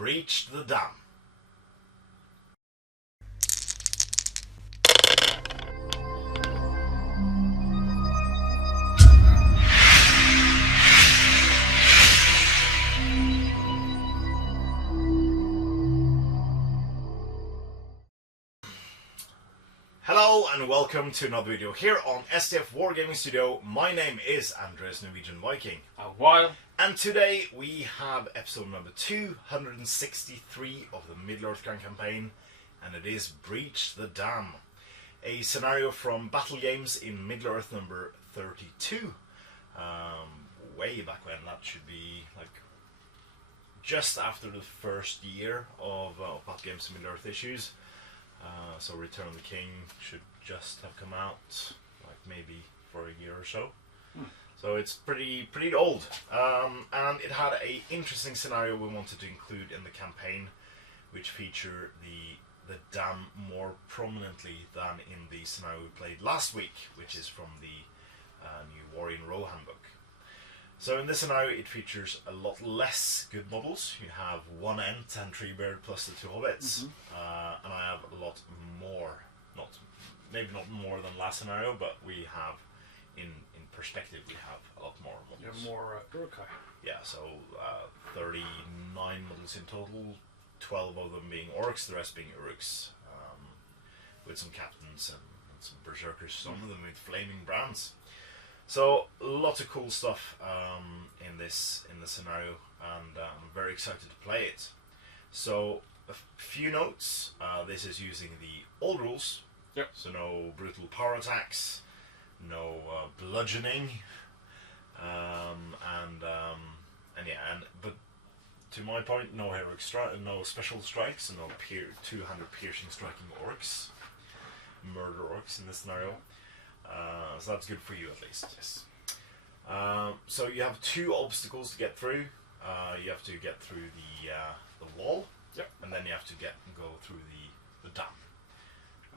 breached the dam. Hello and welcome to another video here on STF Wargaming Studio. My name is Andres Norwegian Viking. And today we have episode number 263 of the Middle-earth Grand Campaign, and it is Breach the Dam, a scenario from Battle Games in Middle-earth number 32. Way back when, that should be like just after the first year of Battle Games Middle-earth issues. So Return of the King should just have come out, like maybe for a year or so. So it's pretty old, and it had a interesting scenario we wanted to include in the campaign, which featured the dam more prominently than in the scenario we played last week, which is from the new Warrior Row handbook. So in this scenario it features a lot less good models. You have one Ent and Treebird plus the two Hobbits, and I have a lot more, maybe not more than last scenario, but we have, in perspective, we have a lot more models. You have more Urkai. Yeah, so 39 models in total, 12 of them being Orcs, the rest being Uruks, with some captains and some Berserkers, some of them with flaming brands. So lots of cool stuff in this scenario, and I'm very excited to play it. So a few notes. This is using the old rules. Yep. So no brutal power attacks, no bludgeoning, but to my point, no heroic no special strikes, and no 200 piercing striking orcs, murder orcs in this scenario. So that's good for you at least. Yes. So you have two obstacles to get through. You have to get through the wall, yep, and then you have to go through the dam.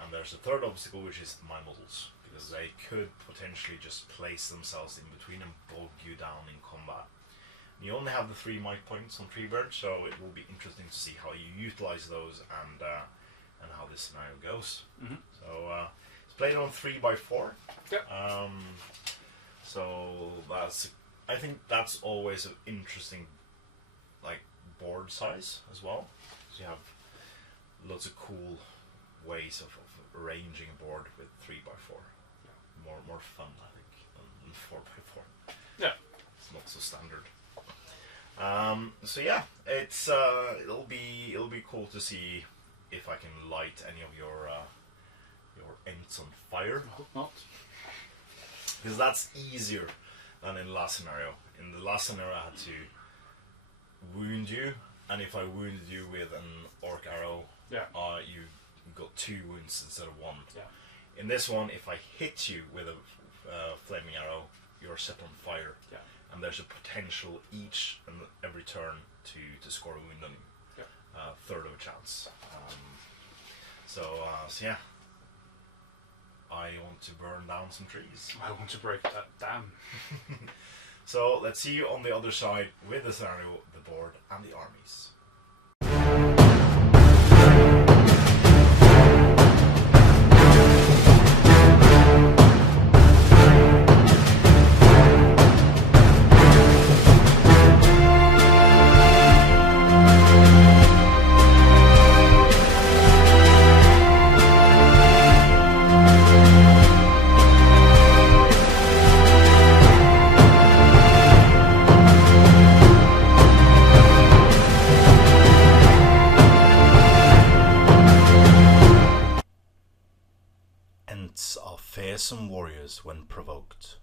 And there's a third obstacle, which is my models, because they could potentially just place themselves in between and bog you down in combat. And you only have the 3 might points on Treebird, so it will be interesting to see how you utilize those and how this scenario goes. So it's played on 3x4. Yep. So I think that's always an interesting board size as well. So you have lots of cool ways of arranging a board with 3x4. Yeah. More fun, I think, than 4x4. Yeah. It's not so standard. So yeah, it'll be cool to see if I can light any of your Ents on fire. I hope not. Because that's easier than in the last scenario. In the last scenario I had to wound you, and if I wounded you with an orc arrow, yeah, you got 2 wounds instead of 1. Yeah. In this one, if I hit you with a flaming arrow, you're set on fire. Yeah. And there's a potential each and every turn to score a wound on you. Yeah. Third of a chance. So yeah. I want to burn down some trees. I want to break that dam. So let's see you on the other side with the scenario, the board, and the armies. Ents are fearsome warriors when provoked,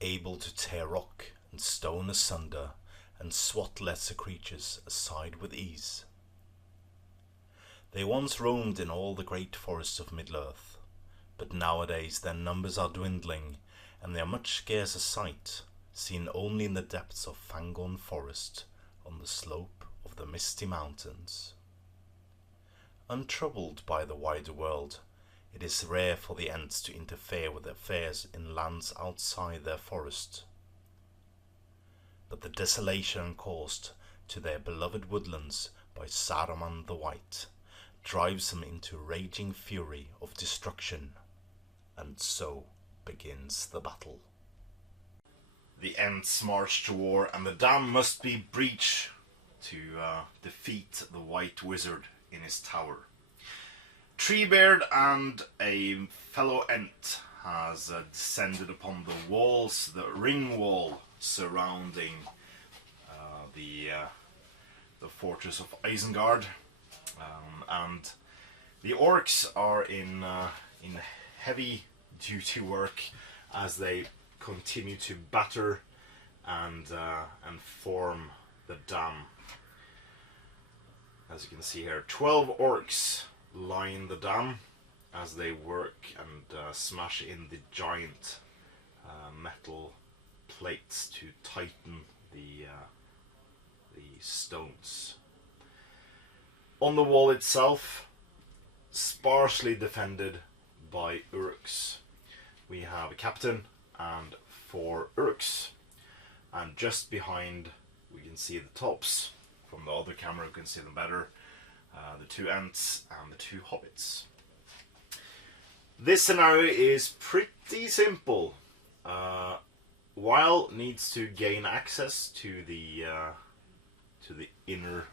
able to tear rock and stone asunder and swat lesser creatures aside with ease. They once roamed in all the great forests of Middle-earth, but nowadays their numbers are dwindling and they are much scarcer sight, seen only in the depths of Fangorn Forest on the slope of the misty mountains. Untroubled by the wider world, it is rare for the Ents to interfere with affairs in lands outside their forest. But the desolation caused to their beloved woodlands by Saruman the White, drives them into raging fury of destruction, and so begins the battle. The Ents march to war, and the dam must be breached to defeat the White Wizard in his tower. Treebeard and a fellow Ent has descended upon the walls, the ring wall surrounding the fortress of Isengard, and the orcs are in heavy duty work as they continue to batter and form the dam. As you can see here, 12 orcs line the dam as they work and smash in the giant metal plates to tighten the stones. On the wall itself, sparsely defended by urks. We have a captain and 4 urks, and just behind we can see the tops. From the other camera you can see them better. The 2 Ents and the 2 hobbits. This scenario is pretty simple. Weil needs to gain access to the inner,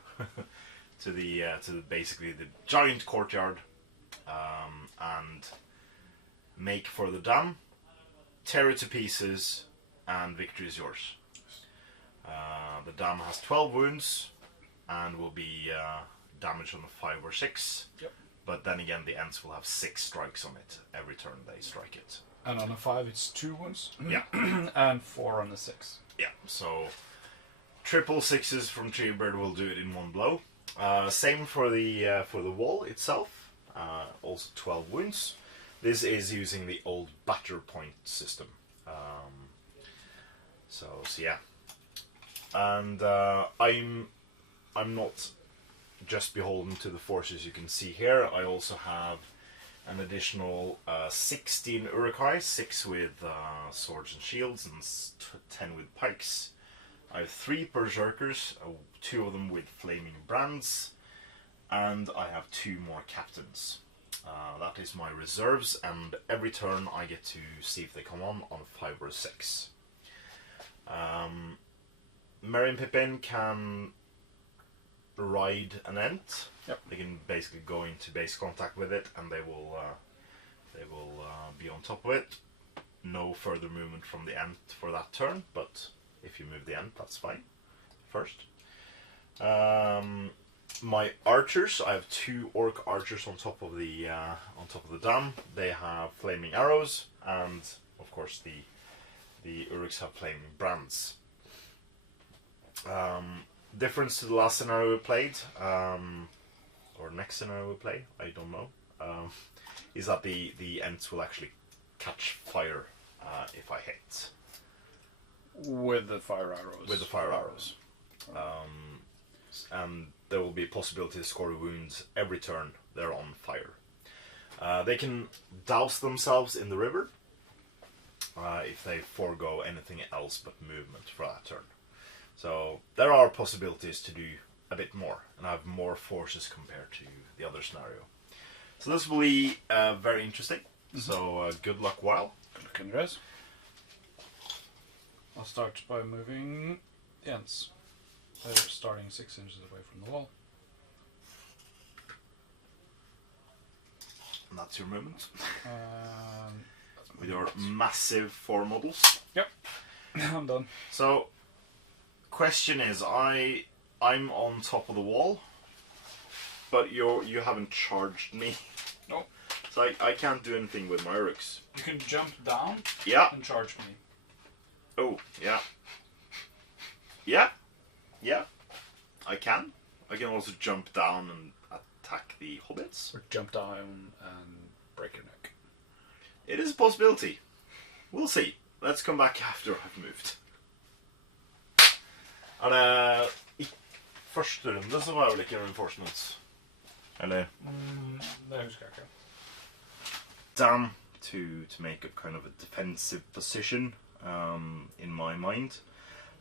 to basically the giant courtyard, and make for the dam, tear it to pieces, and victory is yours. The dam has 12 wounds and will be damaged on a 5 or 6. Yep. But then again, the Ents will have 6 strikes on it every turn they strike it. And on a 5 it's 2 wounds. Yeah. And 4 on a 6. Yeah, so triple 6s from Treebeard will do it in 1 blow. Same for the wall itself. Also 12 wounds. This is using the old batter point system. So yeah. And I'm not just beholden to the forces you can see here. I also have an additional 16 Urukai, 6 with swords and shields and 10 with pikes. I have 3 berserkers, 2 of them with flaming brands, and I have 2 more captains. That is my reserves, and every turn I get to see if they come on a 5 or a 6. Merry and Pippin can ride an Ent. Yep. They can basically go into base contact with it, and they will be on top of it. No further movement from the Ent for that turn, but if you move the Ent, that's fine. First, my archers. I have 2 orc archers on top of the dam. They have flaming arrows, and of course the Uruks have flaming brands. Difference to the last scenario we played, or next scenario we play, I don't know, is that the Ents will actually catch fire if I hit. With the fire arrows. With the fire arrows. And there will be a possibility to score wounds every turn they're on fire. They can douse themselves in the river if they forego anything else but movement for that turn. So there are possibilities to do a bit more, and I have more forces compared to the other scenario. So this will be very interesting. Mm-hmm. So good luck, Weil. Good luck, Andres. I'll start by moving the Ents. They're starting 6 inches away from the wall. And that's your movement. That's with your massive 4 models. Yep. I'm done. So, question is, I'm on top of the wall, but you haven't charged me. No. So I can't do anything with my Uruks. You can jump down. Yeah. And charge me. Oh, yeah. Yeah. Yeah. I can. I can also jump down and attack the hobbits. Or jump down and break your neck. It is a possibility. We'll see. Let's come back after I've moved. I første runde så var det vel ikke reinforcements? Eller? Det husker jeg ikke. Dam to make a kind of a defensive position in my mind.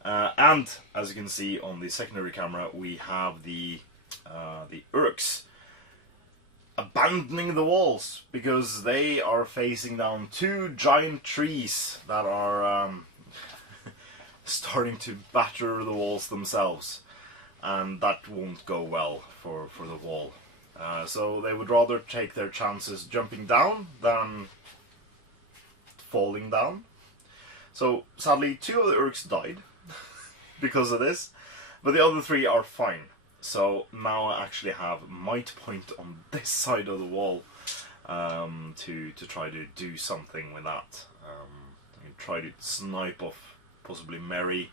And as you can see on the secondary camera, we have the Urks abandoning the walls because they are facing down two giant trees that are starting to batter the walls themselves, and that won't go well for the wall. So they would rather take their chances jumping down than falling down. So sadly, two of the Urks died because of this, but the other three are fine. So now I actually have might point on this side of the wall to try to do something with that. Try to snipe off possibly Merry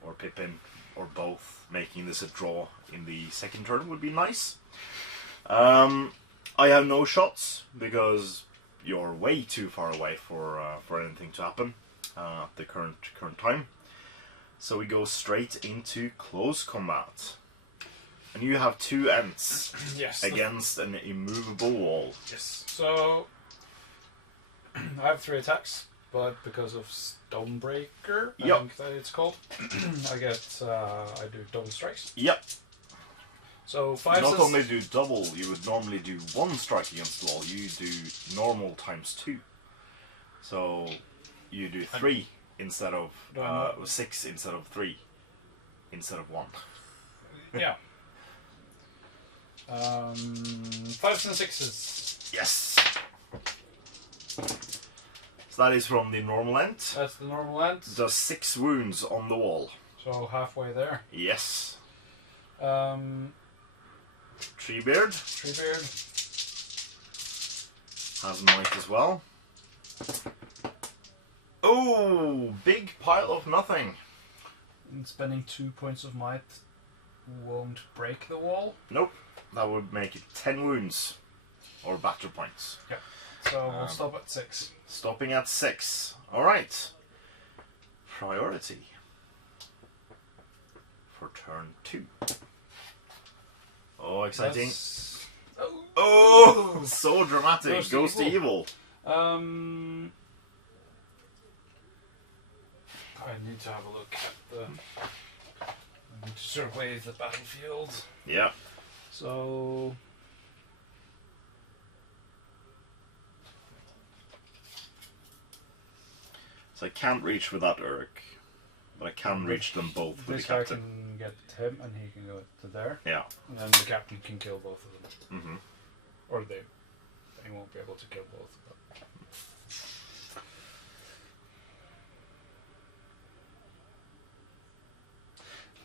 or Pippin or both. Making this a draw in the second turn would be nice. I have no shots because you're way too far away for anything to happen at the current time. So we go straight into close combat. And you have two Ents against an immovable wall. Yes. So I have 3 attacks, but because of Stonebreaker, I think that it's called, I do double strikes. Yep. So 5. Not only do double, you would normally do 1 strike against the wall. You do normal times 2. So you do 3 instead of 6 instead of 3 instead of 1. Yeah. 5s and 6s. Yes. So that is from the normal Ent. That's the normal Ent. Does 6 wounds on the wall. So halfway there. Yes. Treebeard. Has might as well. Oh, big pile of nothing. And spending 2 points of might won't break the wall. Nope. That would make it 10 wounds. Or batter points. Yeah. So we'll stop at 6. Stopping at 6. Alright. Priority. For turn 2. Oh, exciting. Oh, so dramatic. Goes to evil. I need to have a look at I need to survey the battlefield. Yeah. So I can't reach with that Urk, but I can reach them both with the this guy captain. can get him, and he can go to there. Yeah. And then the captain can kill both of them. Mm-hmm. Or they won't be able to kill both.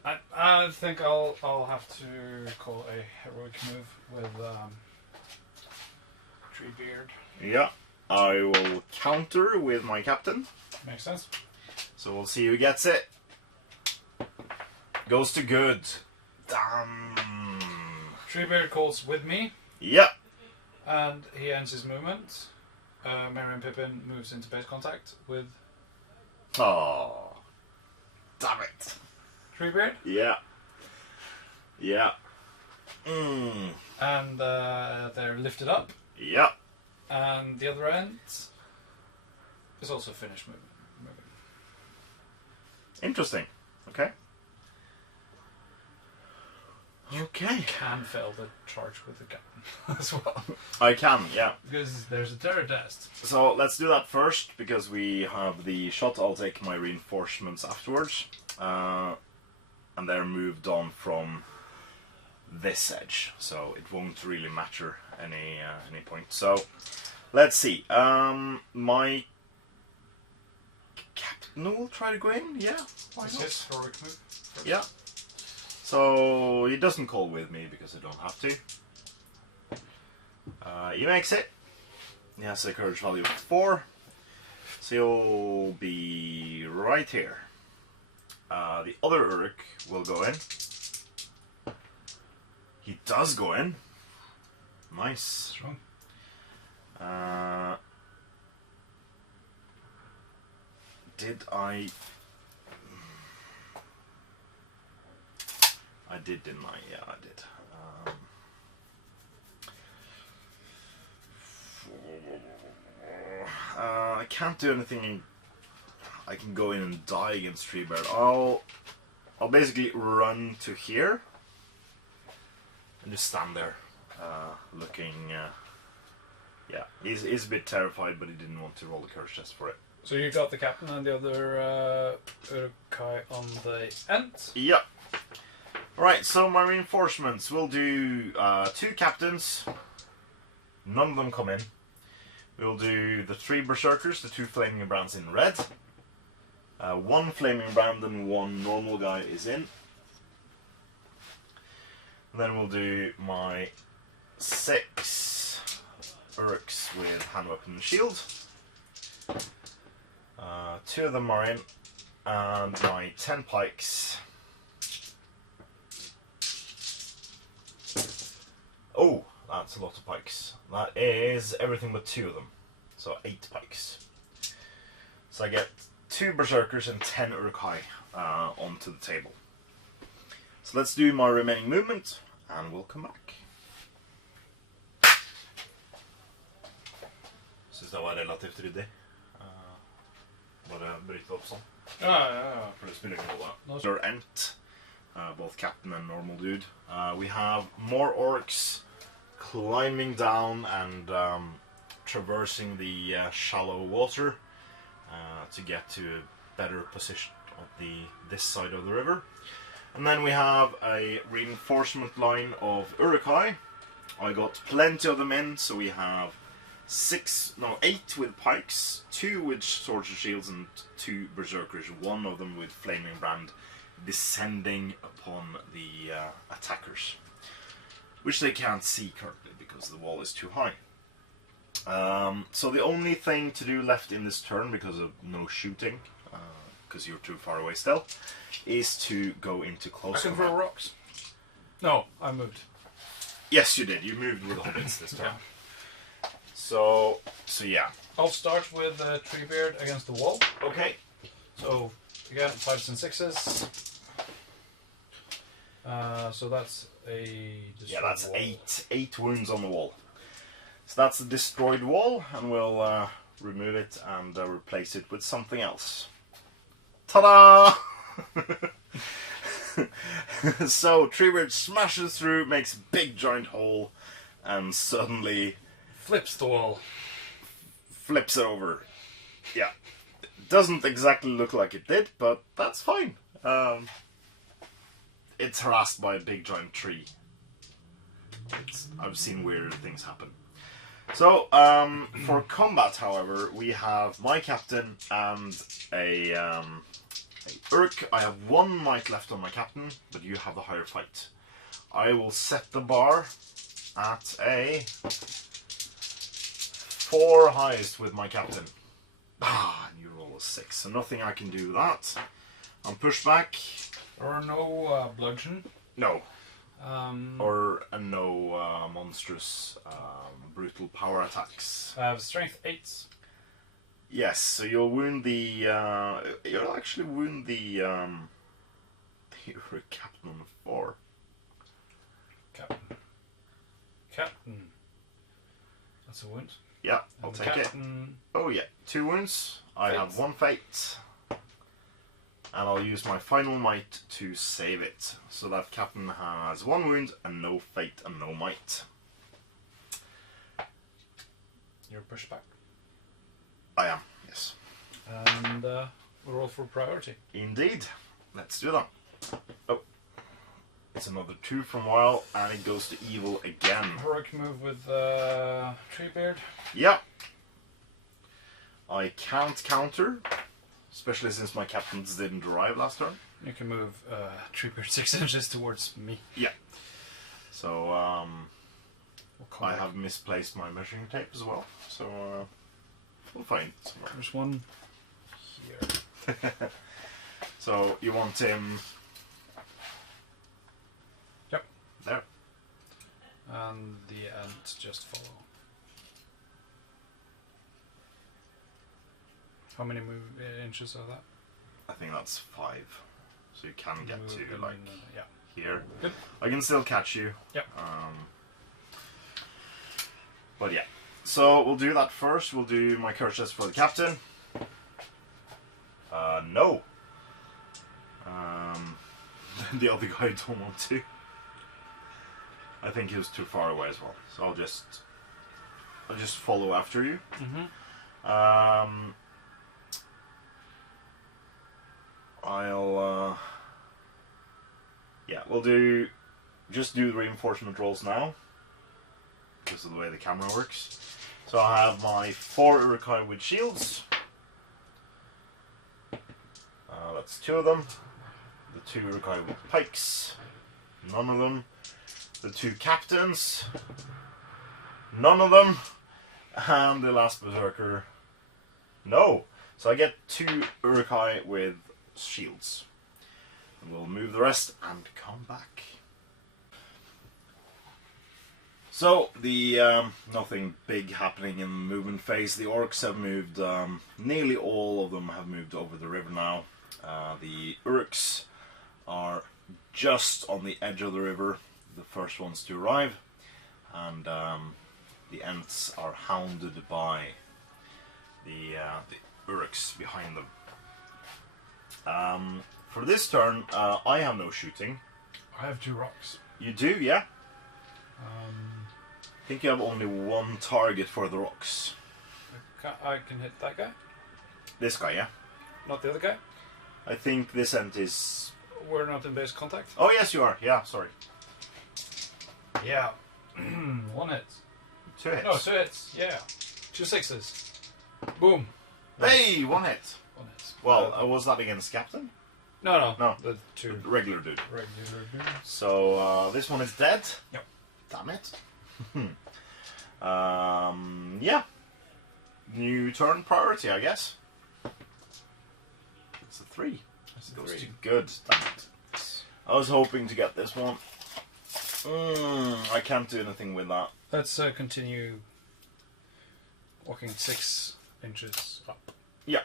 But I think I'll have to call a heroic move with Treebeard. Yeah. I will counter with my captain. Makes sense. So we'll see who gets it. Goes to good. Damn. Treebeard calls with me. Yep. And he ends his movement. Merry and Pippin moves into base contact with Oh. Damn it. Treebeard. Yeah. Yeah. Mm. And they're lifted up. Yep. And the other end is also finished moving. Interesting. Okay. Okay. Can fail the charge with the captain as well. I can, yeah. Because there's a terror test. So let's do that first, because we have the shot. I'll take my reinforcements afterwards. And they're moved on from this edge, so it won't really matter any point. So let's see. My captain will try to go in. Yeah, why not? Yes, heroic move. First. Yeah. So he doesn't call with me because I don't have to. He makes it. He has a courage value of 4, so he'll be right here. The other Uruk will go in. He does go in. Nice. Strong. Did I... I did, didn't I? Yeah, I did. I can't do anything. I can go in and die against Treebeard. I'll basically run to here and just stand there, looking. Yeah, he's a bit terrified, but he didn't want to roll the courage test for it. So you got the captain and the other Uruk-hai on the Ents? Yep. Alright, so my reinforcements, we'll do 2 captains. None of them come in. We'll do the 3 berserkers, the 2 flaming brands in red. 1 flaming brand and 1 normal guy is in. And then we'll do my 6 Uruks with hand weapon and shield. 2 of them are in, and my 10 pikes. Oh, that's a lot of pikes. That is everything but 2 of them, so 8 pikes. So I get 2 berserkers and 10 Uruk-hai onto the table. So let's do my remaining movement, and we'll come back. Syns det var relativt ryddig. Bare bryte opp sånn. Ja. For det spiller ingen rolle. They're Ent, both captain and normal dude. We have more orcs climbing down and traversing the shallow water to get to a better position on this side of the river. And then we have a reinforcement line of Uruk-hai. I got plenty of them in, so we have 8 with pikes, 2 with swords and shields, and 2 berserkers, 1 of them with flaming brand descending upon the attackers, which they can't see currently because the wall is too high. So the only thing to do left in this turn, because of no shooting, because you're too far away still, is to go into close combat. I can combat. throw rocks. No, I moved. Yes, you did. You moved with hobbits this time. So yeah. I'll start with Treebeard against the wall. Okay. So again, 5s and 6s. So that's a destroyed that's wall. 8 wounds on the wall. So that's a destroyed wall, and we'll remove it and replace it with something else. Ta-da! So Treebeard smashes through, makes a big giant hole, and suddenly flips the wall. Flips it over. Yeah. It doesn't exactly look like it did, but that's fine. It's harassed by a big giant tree. I've seen weird things happen. So, for combat, however, we have my captain and a Urk. I have 1 might left on my captain, but you have the higher fight. I will set the bar at a 4 highest with my captain. And you roll a 6, so nothing I can do with that. I'm pushed back. Or no bludgeon. No. Or no monstrous, brutal power attacks. I have strength 8s. Yes, so you'll wound the. You'll actually wound the captain on 4. Captain. That's a wound. Yeah, I'll take it. Oh yeah, 2 wounds. I have 1 fate. And I'll use my final might to save it. So that captain has 1 wound and no fate and no might. You're pushed back. I am, yes. And we'll roll for priority. Indeed. Let's do that. Oh. It's another 2 from Wild, and it goes to evil again. Heroic move with Treebeard. Yeah. I can't counter, especially since my captains didn't arrive last turn. You can move Treebeard 6 inches towards me. Yeah. So, I have misplaced my measuring tape as well, so we'll find it somewhere. There's one here. So, you want him... Yep. There. And the Ents just follow. How many inches are that? I think that's 5. So you can get to, like, yeah. here. Good. I can still catch you. Yep. But yeah. So we'll do that first. We'll do my courage test for the captain. No. The other guy don't want to. I think he was too far away as well, so I'll just follow after you. Yeah, we'll just do the reinforcement rolls now because of the way the camera works. So I have my 4 Urukai with shields. That's 2 of them. The 2 Urukai with pikes. None of them. The 2 captains. None of them. And the last berserker. No. So I get 2 Urukai with shields. And we'll move the rest and come back. So, nothing big happening in the movement phase. The orcs have moved, nearly all of them have moved over the river now. The Uruks are just on the edge of the river, the first ones to arrive. And the Ents are hounded by the Uruks behind them. For this turn, I have no shooting. I have 2 rocks. You do, yeah? I think you have only 1 target for the rocks. I can hit that guy? This guy, yeah? Not the other guy? I think this Ent is... We're not in base contact? Oh, yes, you are. Yeah, sorry. Yeah. 1 hit. 2 hits. No, 2 hits. Yeah. 2 6s. Boom. Hey, 1 hit. 1 hit. Well, was that against Captain? No. No. The 2. Regular dude. Regular dude. So, this one is dead. Yep. Damn it. Yeah. New turn priority, I guess. It's a 3. That's a Goes 3. to good. Damn it. I was hoping to get this one. I can't do anything with that. Let's continue walking 6 inches up. Yeah.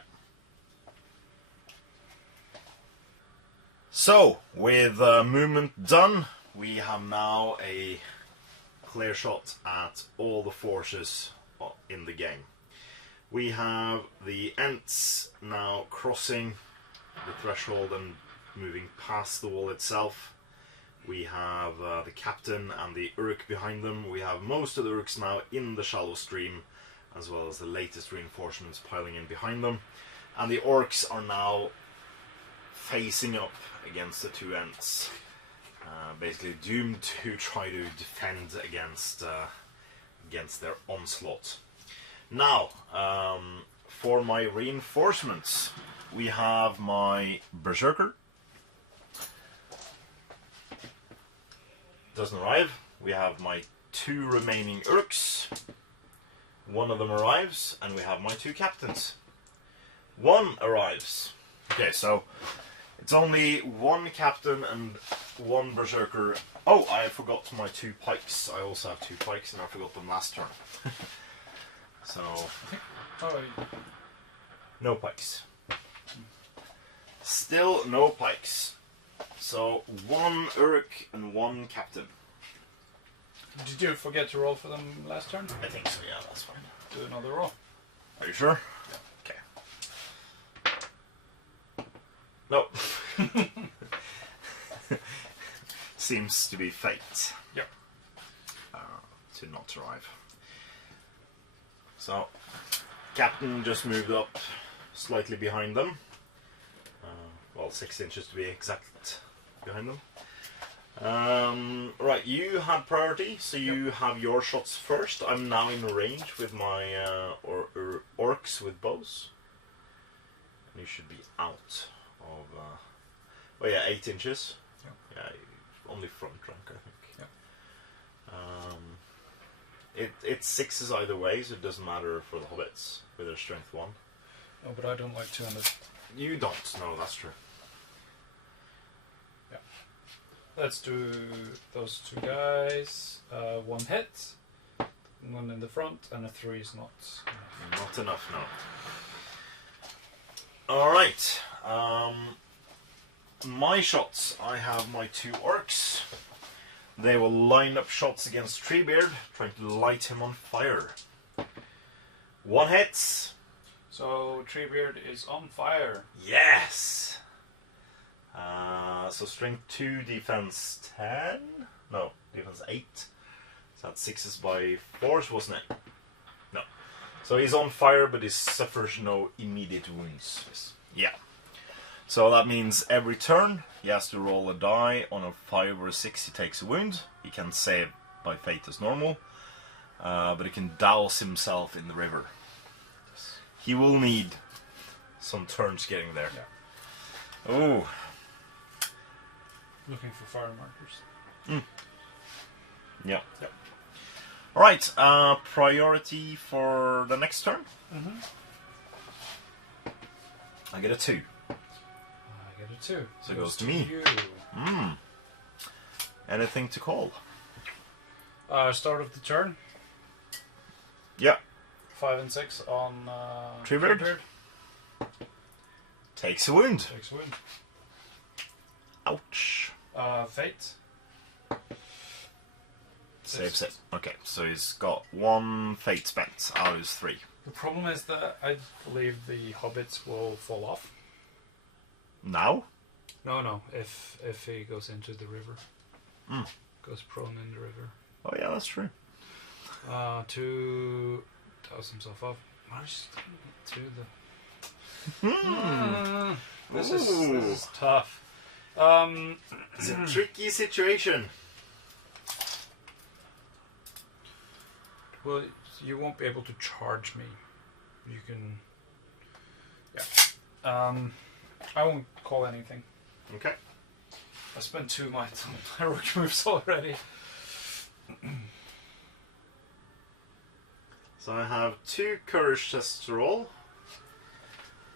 So, with movement done, we have now a clear shot at all the forces in the game. We have the Ents now crossing the threshold and moving past the wall itself. We have the captain and the Uruk behind them. We have most of the Uruks now in the shallow stream, as well as the latest reinforcements piling in behind them. And the orcs are now facing up against the 2 Ents. Basically doomed to try to defend against their onslaught. Now, for my reinforcements, we have my Berserker. Doesn't arrive. We have my 2 remaining Uruks. 1 of them arrives, and we have my 2 captains. 1 arrives. Okay, so it's only 1 captain and 1 berserker. Oh, I forgot my 2 pikes. I also have 2 pikes, and I forgot them last turn. So, no pikes. Still no pikes. So 1 Uruk and 1 captain. Did you forget to roll for them last turn? I think so. Yeah, that's fine. Do another roll. Are you sure? Yeah. Okay. No. Seems to be fate. Yep. To not arrive. So, captain just moved up slightly behind them. Well, 6 inches to be exact behind them. Right, you had priority, so you have your shots first. I'm now in range with my orcs with bows. And you should be out of... oh yeah, 8 inches. Yep. Yeah, only front rank, I think. Yep. It's 6s either way, so it doesn't matter for the hobbits with their strength 1. Oh, but I don't like 200. You don't, no, that's true. Yeah. Let's do those 2 guys. 1 hit, 1 in the front, and a 3 is not enough. Not enough, no. Alright. My shots, I have my 2 orcs. They will line up shots against Treebeard, trying to light him on fire. 1 hits. So Treebeard is on fire. Yes! So strength 2, defense 10? No, defense 8. So that's 6s by force, wasn't it? No. So he's on fire, but he suffers no immediate wounds. Yes. Yeah. So that means every turn he has to roll a die. On a 5 or a 6 he takes a wound. He can save by fate as normal. But he can douse himself in the river. Yes. He will need some turns getting there. Yeah. Oh. Looking for fire markers. Yeah. Alright, priority for the next turn. I get a 2. I get a 2. So it goes to me. You. Anything to call? Start of the turn. Yeah. 5 and 6 on Treebeard. Takes a wound. Takes a wound. Ouch. Fate. Saves it. Okay, so he's got 1 fate spent out of his 3. The problem is that I believe the hobbits will fall off. Now? No. If he goes into the river, goes prone in the river. Oh yeah, that's true. To douse himself off. To the. This is tough. It's a tricky situation. Well, you won't be able to charge me. You can. Yeah. I won't call anything. Okay. I spent 2 might on heroic moves already. So I have 2 courage tests to roll.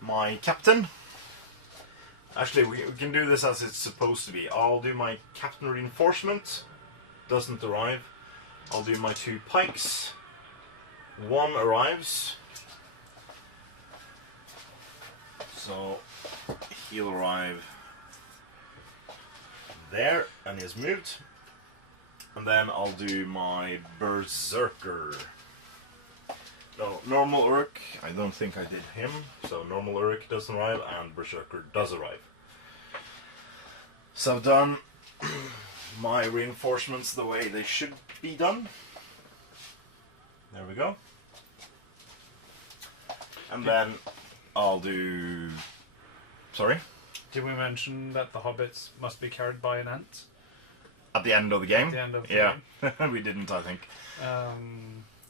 My captain. Actually, we can do this as it's supposed to be. I'll do my captain reinforcement. Doesn't arrive. I'll do my 2 pikes. 1 arrives. So he'll arrive there and he's moved. And then I'll do my berserker. No, normal Uruk, I don't think I did him. So normal Uruk doesn't arrive and berserker does arrive. So I've done my reinforcements the way they should be done. There we go. And then I'll do... Sorry? Did we mention that the hobbits must be carried by an ant? At the end of the game? At the end of the game. We didn't, I think.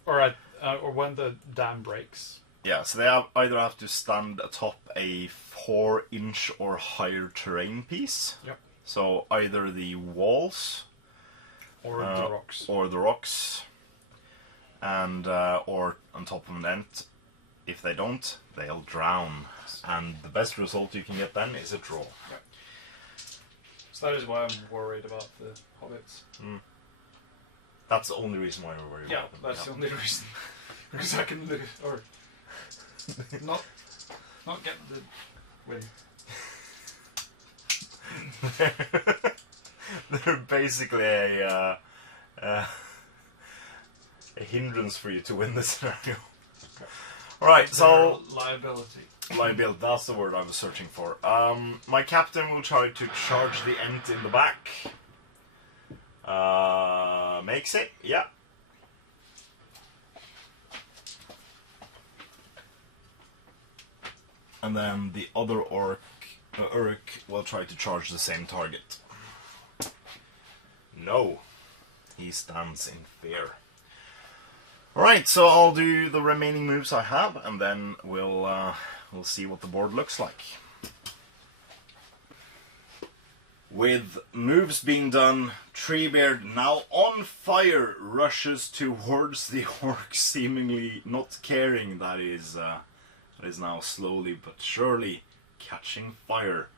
Or when the dam breaks. Yeah, so they either have to stand atop a 4-inch or higher terrain piece. Yep. So either the walls... Or the rocks. Or the rocks. And, or on top of an ent. If they don't, they'll drown. And the best result you can get then is a draw. Yep. So that is why I'm worried about the hobbits. That's the only reason why we're worried about them. That's the only reason. Because I can look or not get the win. They're basically a hindrance for you to win this scenario. Alright, so... Liability. Liability, that's the word I was searching for. My captain will try to charge the Ent in the back. Makes it, yeah. And then the other Uruk will try to charge the same target. No. He stands in fear. Alright, so I'll do the remaining moves I have, and then we'll see what the board looks like. With moves being done, Treebeard, now on fire, rushes towards the orc, seemingly not caring that is now slowly but surely catching fire.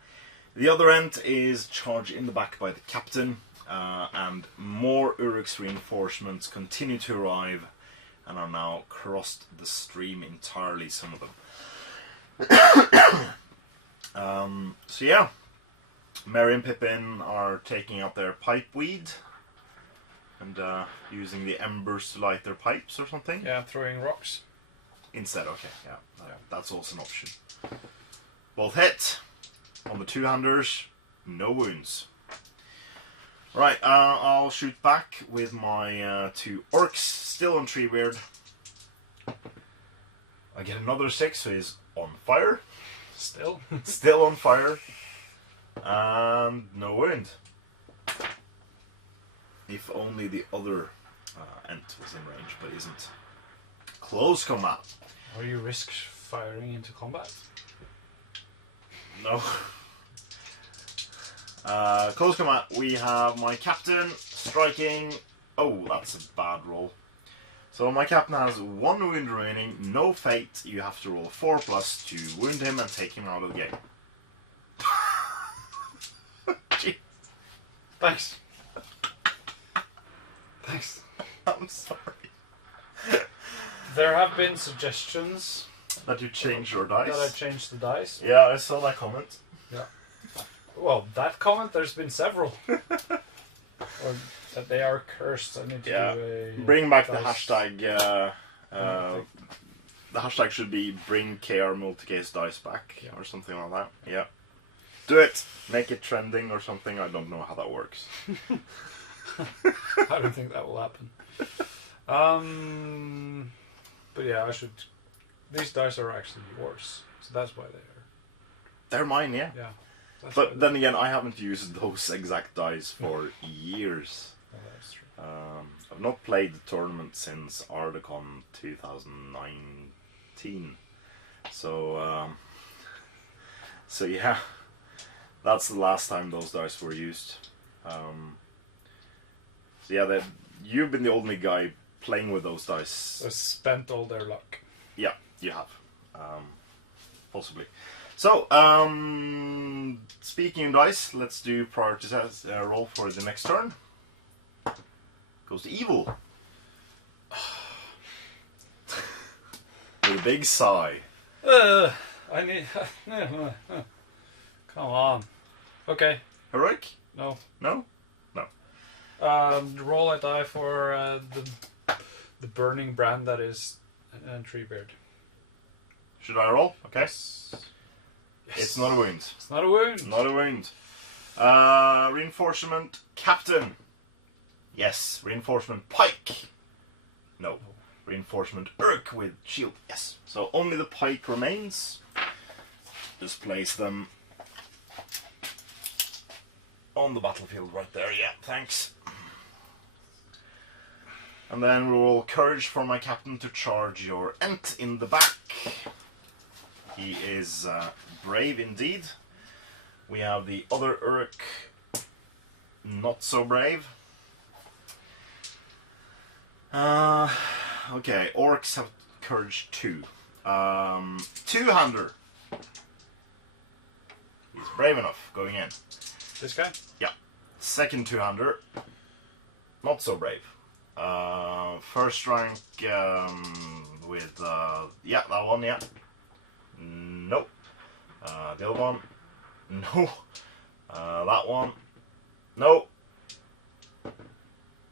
The other Ent is charged in the back by the captain, and more Uruk's reinforcements continue to arrive and are now crossed the stream entirely, some of them. So yeah, Merry and Pippin are taking out their pipeweed and using the embers to light their pipes or something. Yeah, throwing rocks. Instead, okay, yeah. That's also an option. Both hit. On the two-handers, no wounds. Right, I'll shoot back with my 2 orcs, still on Treebeard. I get another 6, so he's on fire. Still? Still on fire. And no wound. If only the other Ent was in range, but isn't. Close combat. Are you risk firing into combat? No. Close combat, we have my captain striking. Oh, that's a bad roll. So my captain has 1 wound remaining, no fate. You have to roll 4+ to wound him and take him out of the game. Jeez. Thanks. Thanks. I'm sorry. There have been suggestions that you change your dice. That I changed the dice. Yeah, I saw that comment. Yeah. Well, that comment, there's been several. Or that they are cursed. I need to do a... Bring back dice. the hashtag. The hashtag should be bring KR multicase dice back, or something like that. Yeah. Do it. Make it trending or something. I don't know how that works. I don't think that will happen. But yeah, I should... These dice are actually yours, so that's why they are. They're mine, yeah. Yeah. But then again, I haven't used those exact dice for years. Oh, that's true. I've not played the tournament since Ardacon 2019. So yeah, that's the last time those dice were used. So yeah, you've been the only guy playing with those dice. They've spent all their luck. Yeah, you have. Possibly. So, speaking of dice, let's do priority roll for the next turn. Goes to evil. With a big sigh. I need... Come on. Okay. Heroic? No. No? No. Roll a die for the burning brand that is Treebeard. Should I roll? Okay. Yes. It's not a wound. It's not a wound. Not a wound. Reinforcement Captain. Yes. Reinforcement Pike. No. Reinforcement Urk with shield. Yes. So only the pike remains. Just place them on the battlefield right there. Yeah, thanks. And then we will courage for my captain to charge your Ent in the back. He is brave indeed. We have the other Urk, not so brave. Okay, orcs have courage 2. Two-hander. He's brave enough going in. This guy? Yeah. Second two-hander, not so brave. First rank with yeah, that one, yeah. Nope. The other one, no. That one, no.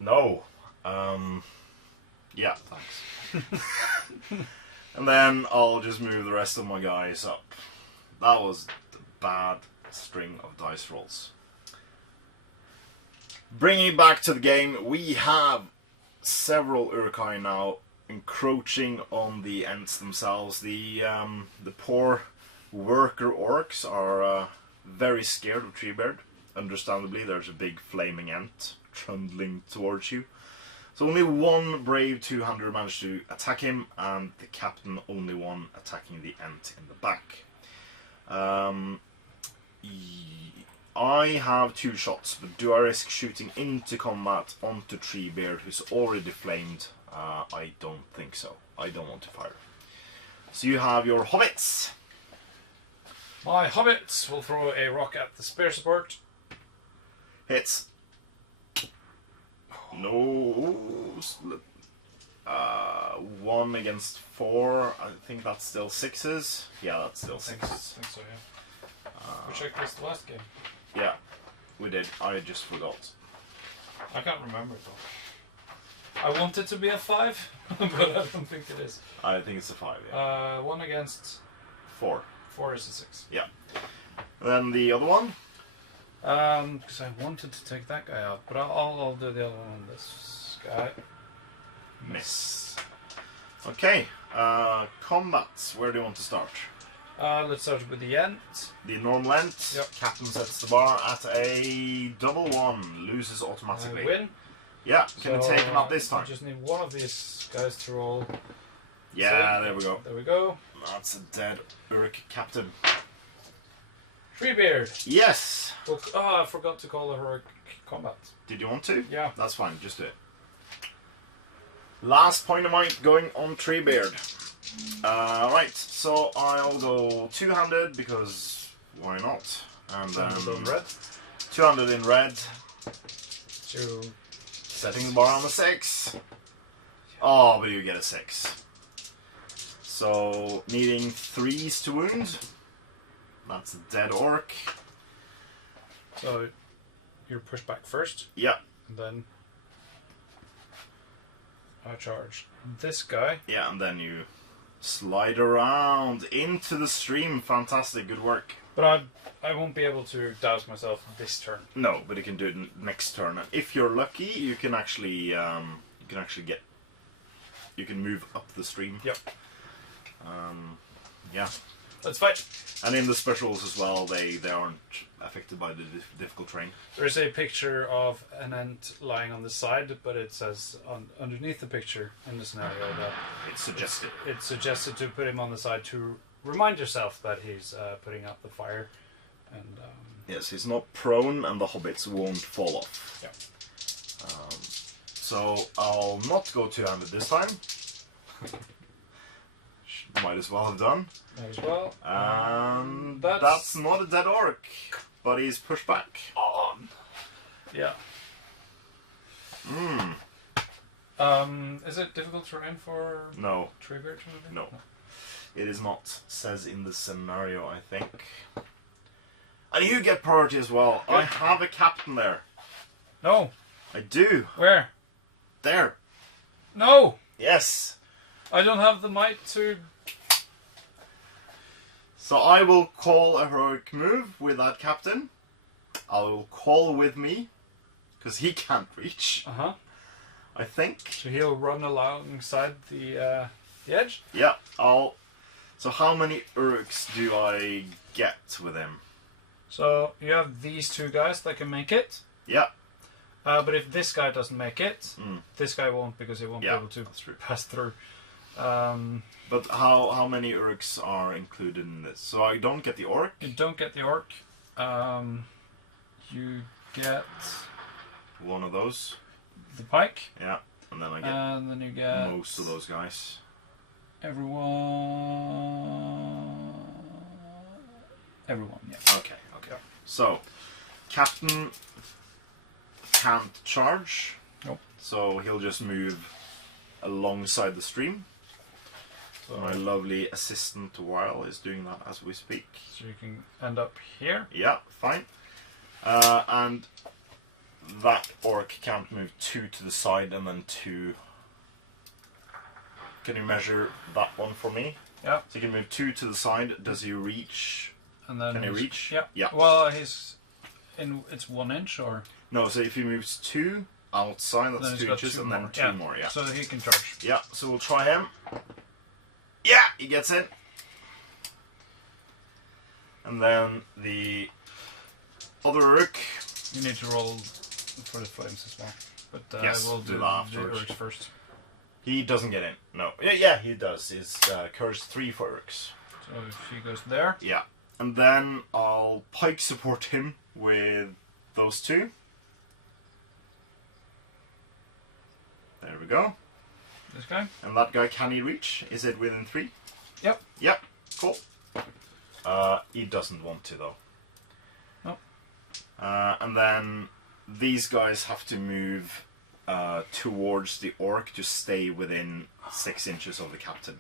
No. Yeah, thanks. And then I'll just move the rest of my guys up. That was the bad string of dice rolls. Bringing it back to the game, we have several Uruk-hai now encroaching on the Ents themselves. The poor worker orcs are very scared of Treebeard. Understandably, there's a big flaming Ent trundling towards you. So only one brave two-hander managed to attack him, and the captain only one attacking the Ent in the back. I have 2 shots, but do I risk shooting into combat onto Treebeard, who's already flamed? I don't think so. I don't want to fire. So you have your hobbits. My hobbits will throw a rock at the spear support. Hits. No. 1 against 4. I think that's still 6s. Yeah, that's still 6s. I think so, yeah. We checked this the last game. Yeah, we did. I just forgot. I can't remember though. I want it to be a 5, but I don't think it is. I think it's a 5, yeah. 1 against 4. 4 is a 6. Yeah. Then the other one? Because I wanted to take that guy out, but I'll do the other one on this guy. Miss. Okay. Combats. Where do you want to start? Let's start with the Ent. The normal Ent. Yep. Captain sets the bar at a double 1. Loses automatically. I win. Yeah. Can you take him out this time? I just need one of these guys to roll. Yeah, there we go. There we go. That's a dead Uruk captain. Treebeard. Yes. Well, I forgot to call the heroic combat. Did you want to? Yeah. That's fine. Just do it. Last point of mine going on Treebeard. Right, so I'll go two-handed because why not? And then red. 200 in red. Two. Setting the bar on a 6. Oh, but you get a 6. So needing 3s to wound. That's a dead orc. So you're pushed back first. Yeah. And then I charge this guy. Yeah, and then you slide around into the stream. Fantastic, good work. But I won't be able to douse myself this turn. No, but you can do it next turn. And if you're lucky, you can actually you can move up the stream. Yep. Yeah. Let's fight. And in the specials as well, they aren't affected by the difficult terrain. There's a picture of an Ent lying on the side, but it says underneath the picture in the scenario that It's suggested. It's suggested to put him on the side to remind yourself that he's putting out the fire. And yes, he's not prone, and the hobbits won't fall off. Yeah. So I'll not go two-handed this time. Might as well have done. Might as well. And that's not a dead orc, but he's pushed back. On. Yeah. Is it difficult terrain for No. Treebeard? No. It is not. Says in the scenario, I think. And you get priority as well. Good. I have a captain there. No. I do. Where? There. No. Yes. I don't have the might to. So I will call a heroic move with that captain. I will call with me, because he can't reach. I think. So he'll run alongside the edge. Yeah. So how many Uruks do I get with him? So you have these two guys that can make it. Yeah. But if this guy doesn't make it, this guy won't, because he won't be able to pass through. But how many Uruks are included in this? So I don't get the orc? You don't get the orc. You get one of those. The pike. Yeah. And then I get and then you get most of those guys. Everyone, yeah. Okay. So, Captain can't charge. Nope. So he'll just move alongside the stream. So my lovely assistant Weil is doing that as we speak. So you can end up here. Yeah, fine. And that orc can't move 2 to the side and then 2. Can you measure that one for me? Yeah. So you can move 2 to the side. Does he reach? And then can he reach? Yeah. Yeah. Well, he's in. It's 1 inch, or no. So if he moves 2 outside, that's 2 inches, and then 2 more. Yeah. So he can charge. Yeah. So we'll try him. Yeah, he gets in. And then the other Uruk. You need to roll for the flames as well. But yes, we'll do that afterwards. the Uruks first. He doesn't get in. No. Yeah, he does. It's curse 3 for Uruks. So if he goes there. Yeah. And then I'll pike support him with those 2. There we go. This guy? And that guy, can he reach? Is it within 3? Yep. Yep. Cool. He doesn't want to, though. No. And then these guys have to move towards the orc to stay within 6 inches of the captain.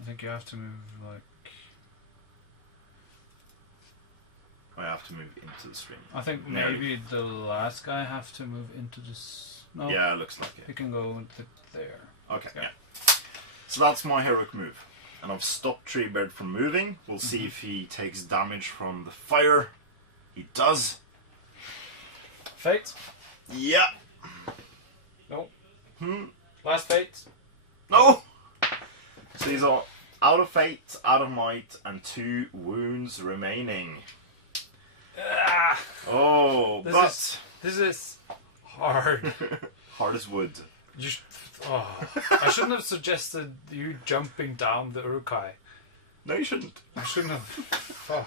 I think you have to move like I have to move into the stream. I think maybe the last guy have to move into this. No. Yeah, it looks like it. He can go into there. Okay, yeah. So that's my heroic move. And I've stopped Treebeard from moving. We'll see if he takes damage from the fire. He does. Fate? Yeah. No. Last fate? No! So he's out of fate, out of might, and 2 wounds remaining. Oh, this is hard. Hard as wood. I shouldn't have suggested you jumping down the Urukai. No, you shouldn't. I shouldn't have.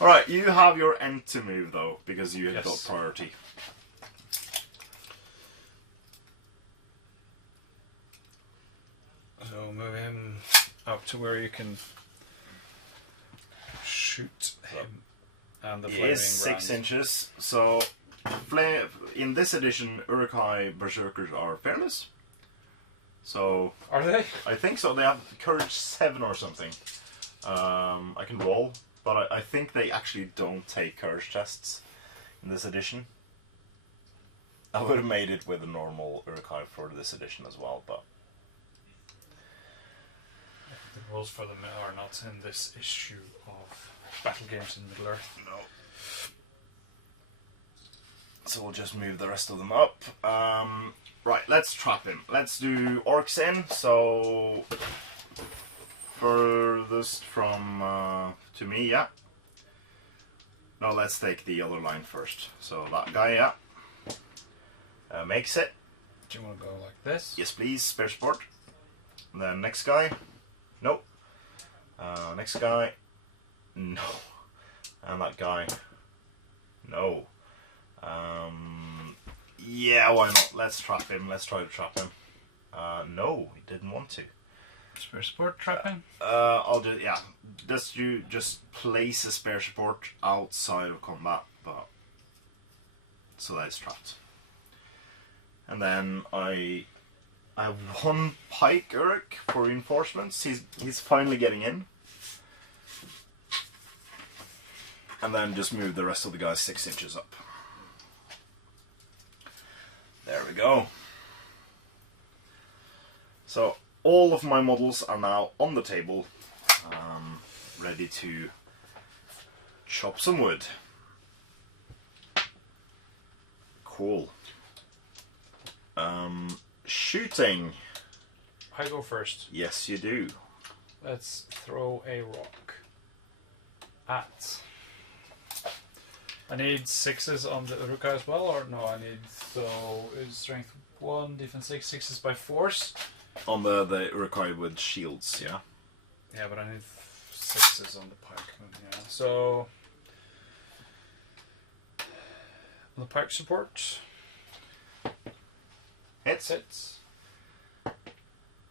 Alright, you have your end to move though, because you have got priority. So move him up to where you can shoot him. And the flaming He is 6 inches, so in this edition, Urukai Berserkers are fearless. So are they? I think so. They have courage 7 or something. I can roll, but I think they actually don't take courage tests in this edition. I would have made it with a normal Urukai for this edition as well, but the rules for them are not in this issue of Battle Games in Middle Earth. no. So we'll just move the rest of them up. Right, let's trap him. Let's do orcs in. So furthest from to me, yeah. No, let's take the other line first. So that guy, yeah, makes it. Do you want to go like this? Yes, please. Spare support. And then next guy. Nope. Next guy. No. And that guy. No. Yeah, why not? Let's trap him. Let's try to trap him. No, he didn't want to. Spare support trapping? I'll just place a spare support outside of combat, but so that it's trapped. And then I have 1 pike Uruk for reinforcements. He's finally getting in. And then just move the rest of the guys 6 inches up. There we go. So all of my models are now on the table, ready to chop some wood. Cool. Shooting. I go first. Yes, you do. Let's throw a rock at. I need 6s on the Urukai as well, or no? I need is strength 1, defense 6, 6s by force. On the Urukai with shields, yeah. Yeah, but I need 6s on the pike. Yeah, so on the pike support. Hits.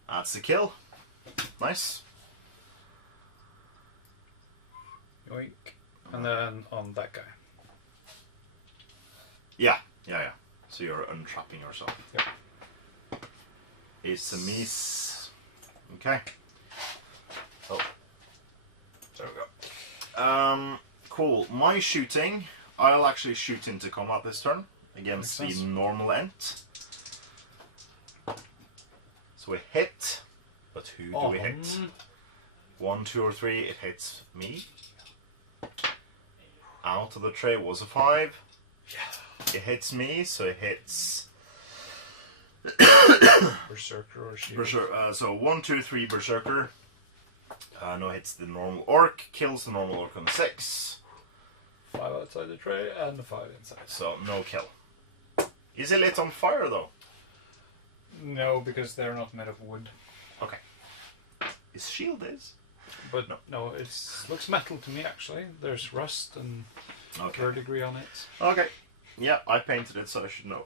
That's the kill. Nice. Yoink. And then on that guy. Yeah. So you're untrapping yourself. Yep. It's a miss. Okay. Oh. There we go. Cool. My shooting, I'll actually shoot into combat this turn against the normal Ent. So we hit, but who do we hit? 1, 2, or 3, it hits me. Out of the tray was a 5. Yeah. It hits me, so it hits Berserker or shield. So 1, 2, 3 Berserker. No hits the normal orc, kills the normal orc on 6. 5 outside the tray and the 5 inside. So no kill. Is he lit on fire though? No, because they're not made of wood. Okay. His shield is. But no, it looks metal to me actually. There's rust and verdigris on it. Okay. Yeah, I painted it, so I should know.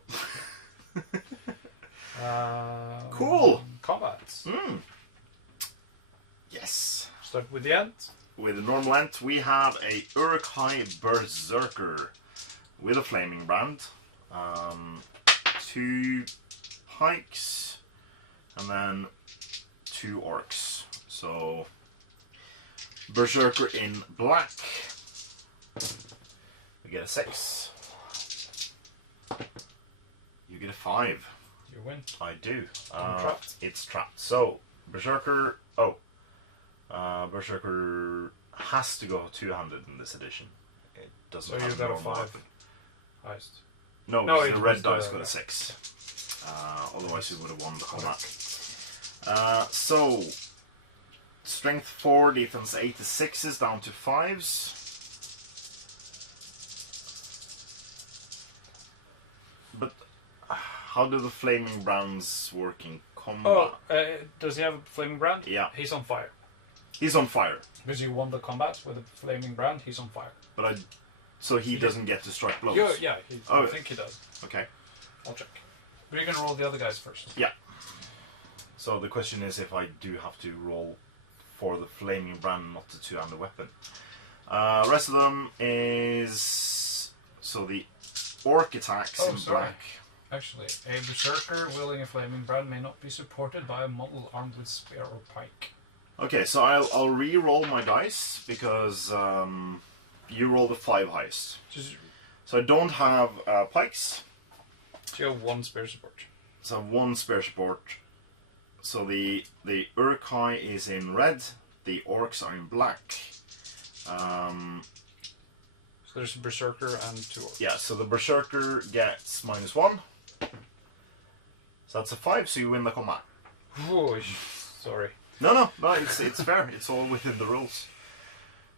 Cool. Combat. Yes. Start with the Ent. With the normal Ent, we have a Urukai Berserker with a flaming brand. 2 pikes and then 2 orcs. So Berserker in black We get a 6. You get a 5. You win. I do. I'm trapped. It's trapped. So, Berserker... Oh. Berserker has to go two-handed in this edition. It doesn't have you got a normal 5. weapon. Heist. No, No, the red dice the- got a 6. Otherwise we would have won the combat. So, strength 4, defense 8 is 6s, down to 5s. But how do the flaming brands work in combat? Oh, does he have a flaming brand? Yeah. He's on fire. He's on fire. Because you won the combat with a flaming brand, he's on fire. But so he doesn't get to strike blows? Yeah, I think he does. Okay. I'll check. But you can roll the other guys first. Yeah. So the question is if I do have to roll for the flaming brand, not the two-handed weapon. Rest of them is... So the orc attacks in black. Actually, a berserker wielding a flaming brand may not be supported by a model armed with spear or pike. Okay, so I'll re-roll my dice because you rolled a 5 highest. So I don't have pikes. So you have 1 spear support. So I have 1 spear support. So the Urkai is in red, the orcs are in black. So there's a berserker and 2 orcs. Yeah, so the berserker gets -1. So that's a 5, so you win the combat. Oh, sorry. No, it's fair. It's all within the rules.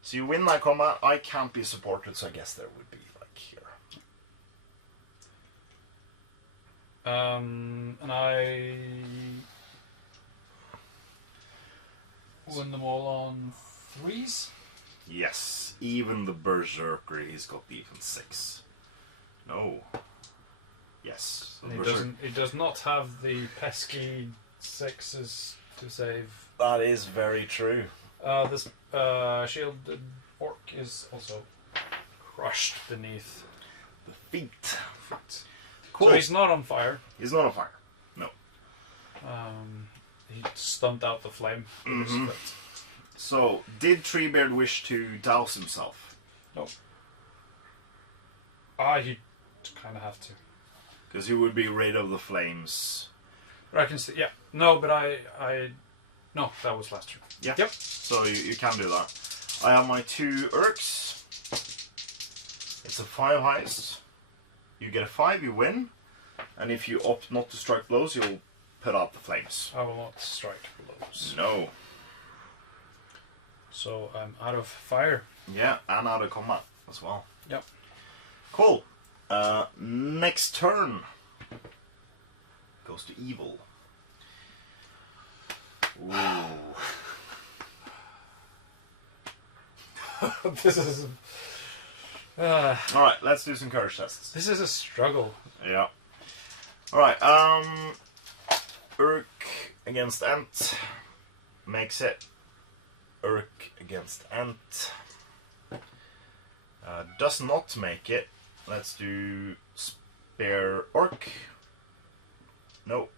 So you win that combat. I can't be supported, so I guess there would be like here. And I win them all on 3s. Yes, even the berserker, he's got defense 6. No. Yes. So He does not have the pesky 6s to save. That is very true. This shielded orc is also crushed beneath The feet. Cool. So he's not on fire. He's not on fire. No. He stumped out the flame. So, did Treebeard wish to douse himself? No. He'd kind of have to. Because he would be rid of the flames. But I can see, yeah. No, but no, that was last turn. Yeah. Yep. So you can do that. I have my 2 Urks. It's a 5 highest. You get a 5, you win. And if you opt not to strike blows, you'll put out the flames. I will not strike blows. No. So I'm out of fire. Yeah, and out of combat as well. Yep. Cool. Next turn goes to evil. Ooh. This is. Alright, let's do some courage tests. This is a struggle. Yeah. Alright, Urk against Ent. Makes it. Urk against Ent. Does not make it. Let's do Spare Orc. No.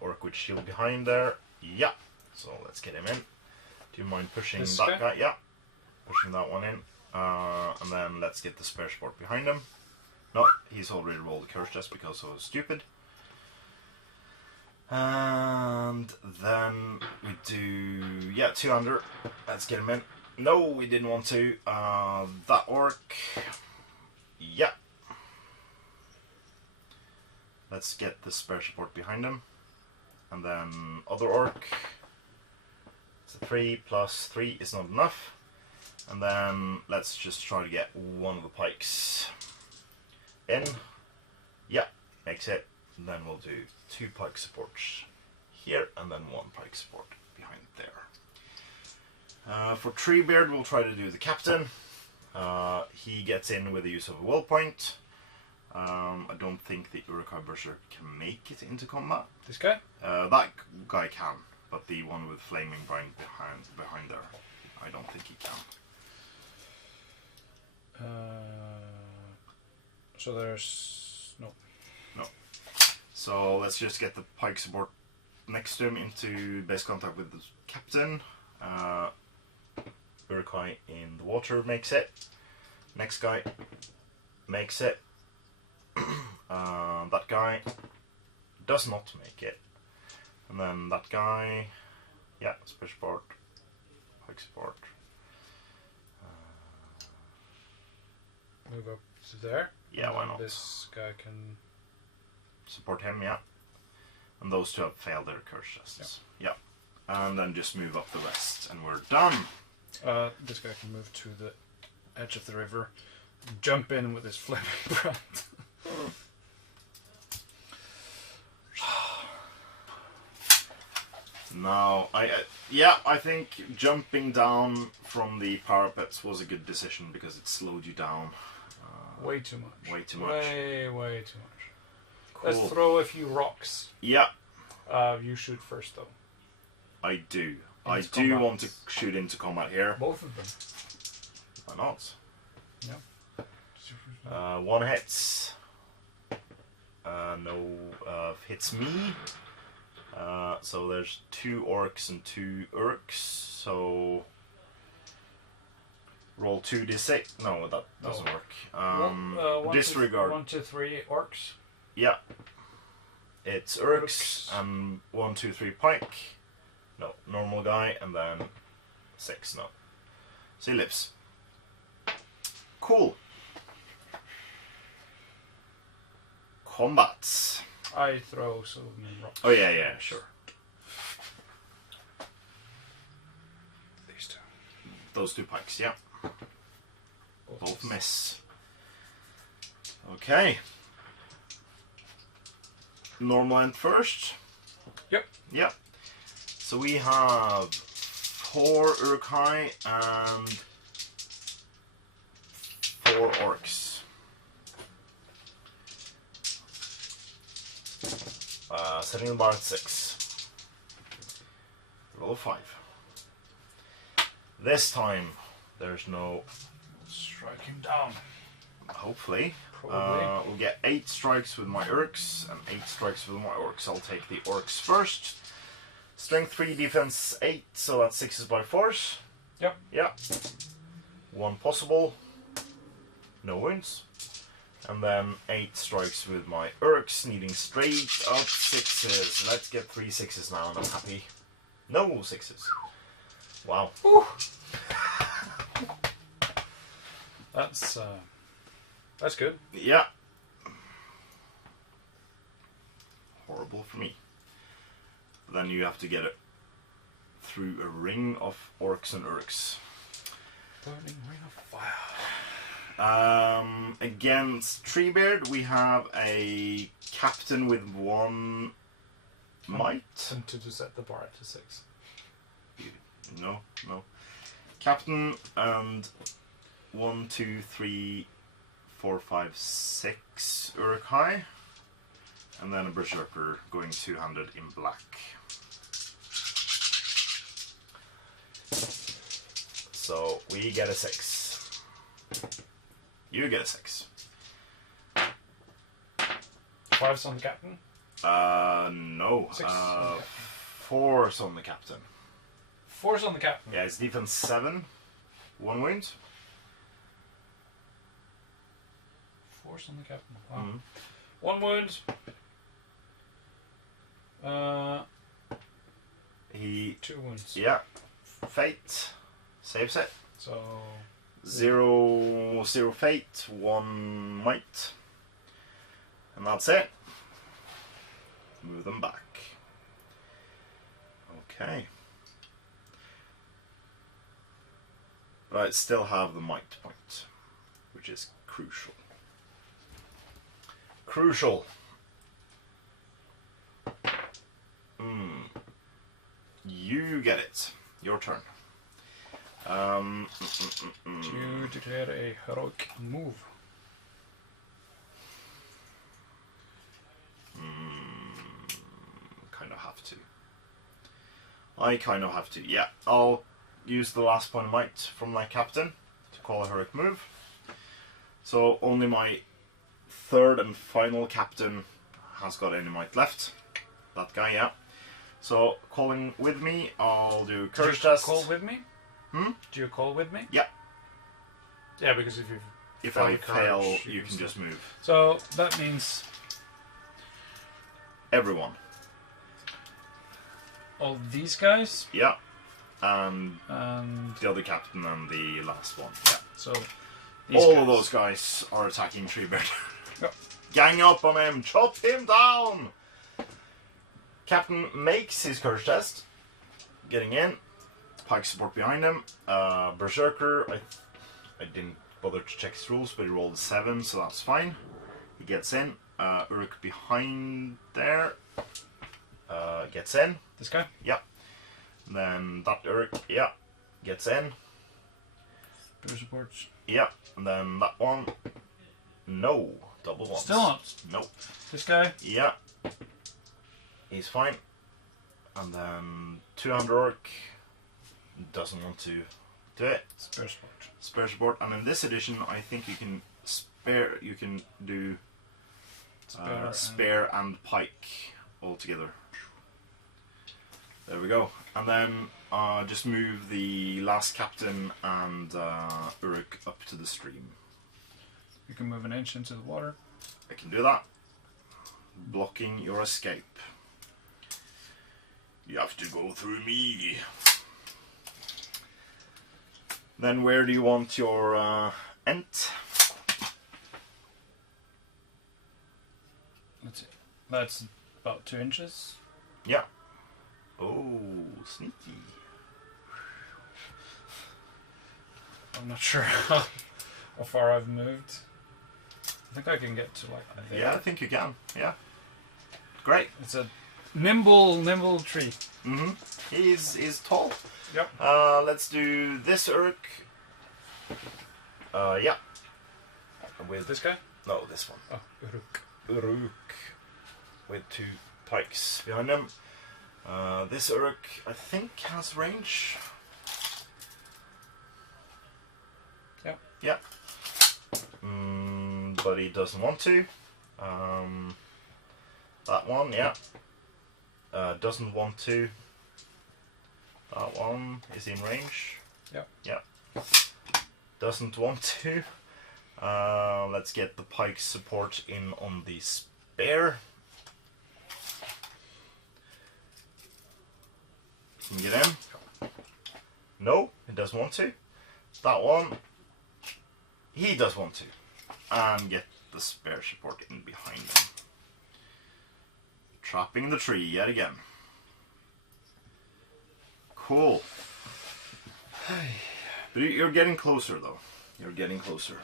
Orc with shield behind there. Yeah. So let's get him in. Do you mind pushing This that guy? Yeah. Pushing that one in. And then let's get the spare sport behind him. No, he's already rolled the courage test because I was stupid. And then we do... Yeah, 200. Let's get him in. No, we didn't want to. That orc... Yeah. Let's get the spare support behind him. And then other orc. It's a 3 plus 3 is not enough. And then let's just try to get one of the pikes in. Yeah, makes it. And then we'll do 2 pike supports here and then 1 pike support behind there. For Treebeard, we'll try to do the captain. He gets in with the use of a will point. I don't think the Uruk-hai Berserker can make it into combat. This guy? That guy can, but the one with flaming brine behind there, I don't think he can. So there's no. So let's just get the pike support next to him into base contact with the captain. Uruk-hai in the water makes it. Next guy makes it. That guy does not make it. And then that guy, yeah, special support, quick support. Move up to there. Yeah, why not? This guy can support him, yeah. And those two have failed their curse tests. Yeah. And then just move up the rest, and we're done. This guy can move to the edge of the river, jump in with his flaming brand. No, I think jumping down from the parapets was a good decision because it slowed you down. Way too much. Way too much. Way too much. Cool. Let's throw a few rocks. Yeah. You shoot first, though. I do. I do combat. want to shoot into combat here. Both of them. Why not? Yeah. One hits. No hits me. So there's 2 orcs and 2 urks. So roll 2d6. No, that doesn't work. Disregard. 1, 2, 3 orcs. Yeah. It's urks and 1, 2, 3 pike. No, normal guy, and then 6. No. So he lives. Cool. Combats. I throw some rocks. Oh yeah, sure. These two. Those 2 pikes, yeah. Both miss. Okay. Normal end first. Yep. Yep. So we have 4 Uruk-hai and 4 orcs. Setting the bar at 6. Roll a 5. This time there's no Strike him down. hopefully. Probably. We'll get 8 strikes with my urks and 8 strikes with my orcs. I'll take the orcs first. Strength 3, defense 8, so that's 6s by force. Yep. Yeah. 1 possible. No wounds. And then 8 strikes with my urks, needing straight up 6s. Let's get 3 6s now and I'm happy. No 6s. Wow. That's good. Yeah. Horrible for me. Then you have to get it through a ring of orcs and urks. Burning ring of fire. Against Treebeard, we have a captain with 1 might. And to set the bar to 6. No. Captain and 1, 2, 3, 4, 5, 6 Uruk-hai. And then a berserker going 2-handed in black. So we get a 6. You get a 6. 5's on the captain? No. 6's on the captain. 4's on the captain. 4's on the captain. Yeah, it's defense 7. 1 wound. 4's on the captain. Wow. Mm-hmm. 1 wound. He 2 wounds. Yeah. Fate saves it. So 0 fate, 1 might. And that's it. Move them back. Okay. But I still have the might point, which is crucial. Crucial. You get it. Your turn. you declare a heroic move. Kind of have to. I kind of have to. Yeah, I'll use the last point of might from my captain to call a heroic move. So only my 3rd and final captain has got any might left. That guy, yeah. So calling with me, I'll do courage test. Call with me? Hmm? Do you call with me? Yeah. Yeah, because if you've if I fail, you can just move. So that means everyone. All these guys. Yeah, and the other captain and the last one. Yeah. So all of those guys are attacking Treebird. Yep. Gang up on him, chop him down. Captain makes his courage test, getting in. Pike support behind him. Berserker, I didn't bother to check his rules, but he rolled a 7, so that's fine. He gets in. Uruk behind there. Gets in. This guy? Yeah. And then that Uruk, yeah, gets in. Bear supports. Yeah. And then that one. No. Double ones. Still not. Nope. This guy? Yeah. He's fine. And then 200 Orc doesn't want to do it. Spare support. Spare support. And in this edition, I think you can spare. You can do spare and pike all together. There we go. And then just move the last captain and Uruk up to the stream. You can move an inch into the water. I can do that. Blocking your escape. You have to go through me. Then where do you want your Ent? Let's see. That's about 2 inches. Yeah. Oh, sneaky. I'm not sure how far I've moved. I think I can get to like there. Yeah, I think you can. Yeah. Great. It's a nimble tree. Mm-hmm. He's tall. Yep. Let's do this Uruk. Yeah. With this guy? No, this one. Oh, Uruk. Uruk. With 2 pikes behind him. This Uruk, I think, has range. Yeah. Yeah. But he doesn't want to. That one, yeah. Doesn't want to. That one is in range. Yeah. Yeah. Doesn't want to. Let's get the pike support in on the spare. Can you get in? No, he doesn't want to. That one, he does want to. And get the spare support in behind him. Trapping the tree yet again. Cool. But you're getting closer though. You're getting closer.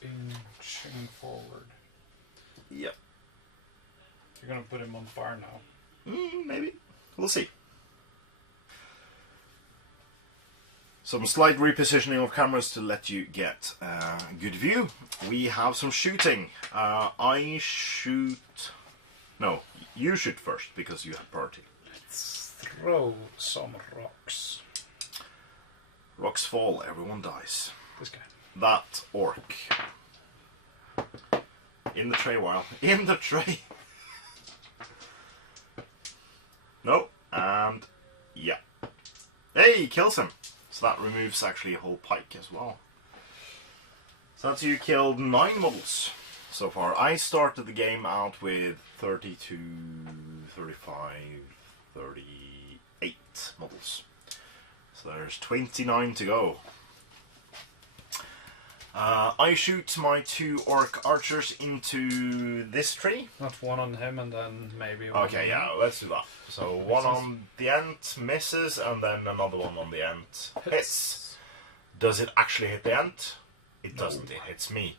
Inching forward. Yep. You're gonna put him on fire now. Maybe. We'll see. Some slight repositioning of cameras to let you get a good view. We have some shooting. I shoot... No, you shoot first because you have priority. Let's throw some rocks. Rocks fall, everyone dies. This guy. That orc. In the tray while. In the tray! No, and... yeah. Hey, kills him! So that removes actually a whole pike as well. So that's you killed 9 models so far. I started the game out with 32, 35, 38 models. So there's 29 to go. I shoot my 2 orc archers into this tree. Not one on him and then maybe one Okay, yeah, let's do that. So one on the Ent misses and then another one on the Ent hits. Does it actually hit the Ent? It doesn't, it hits me.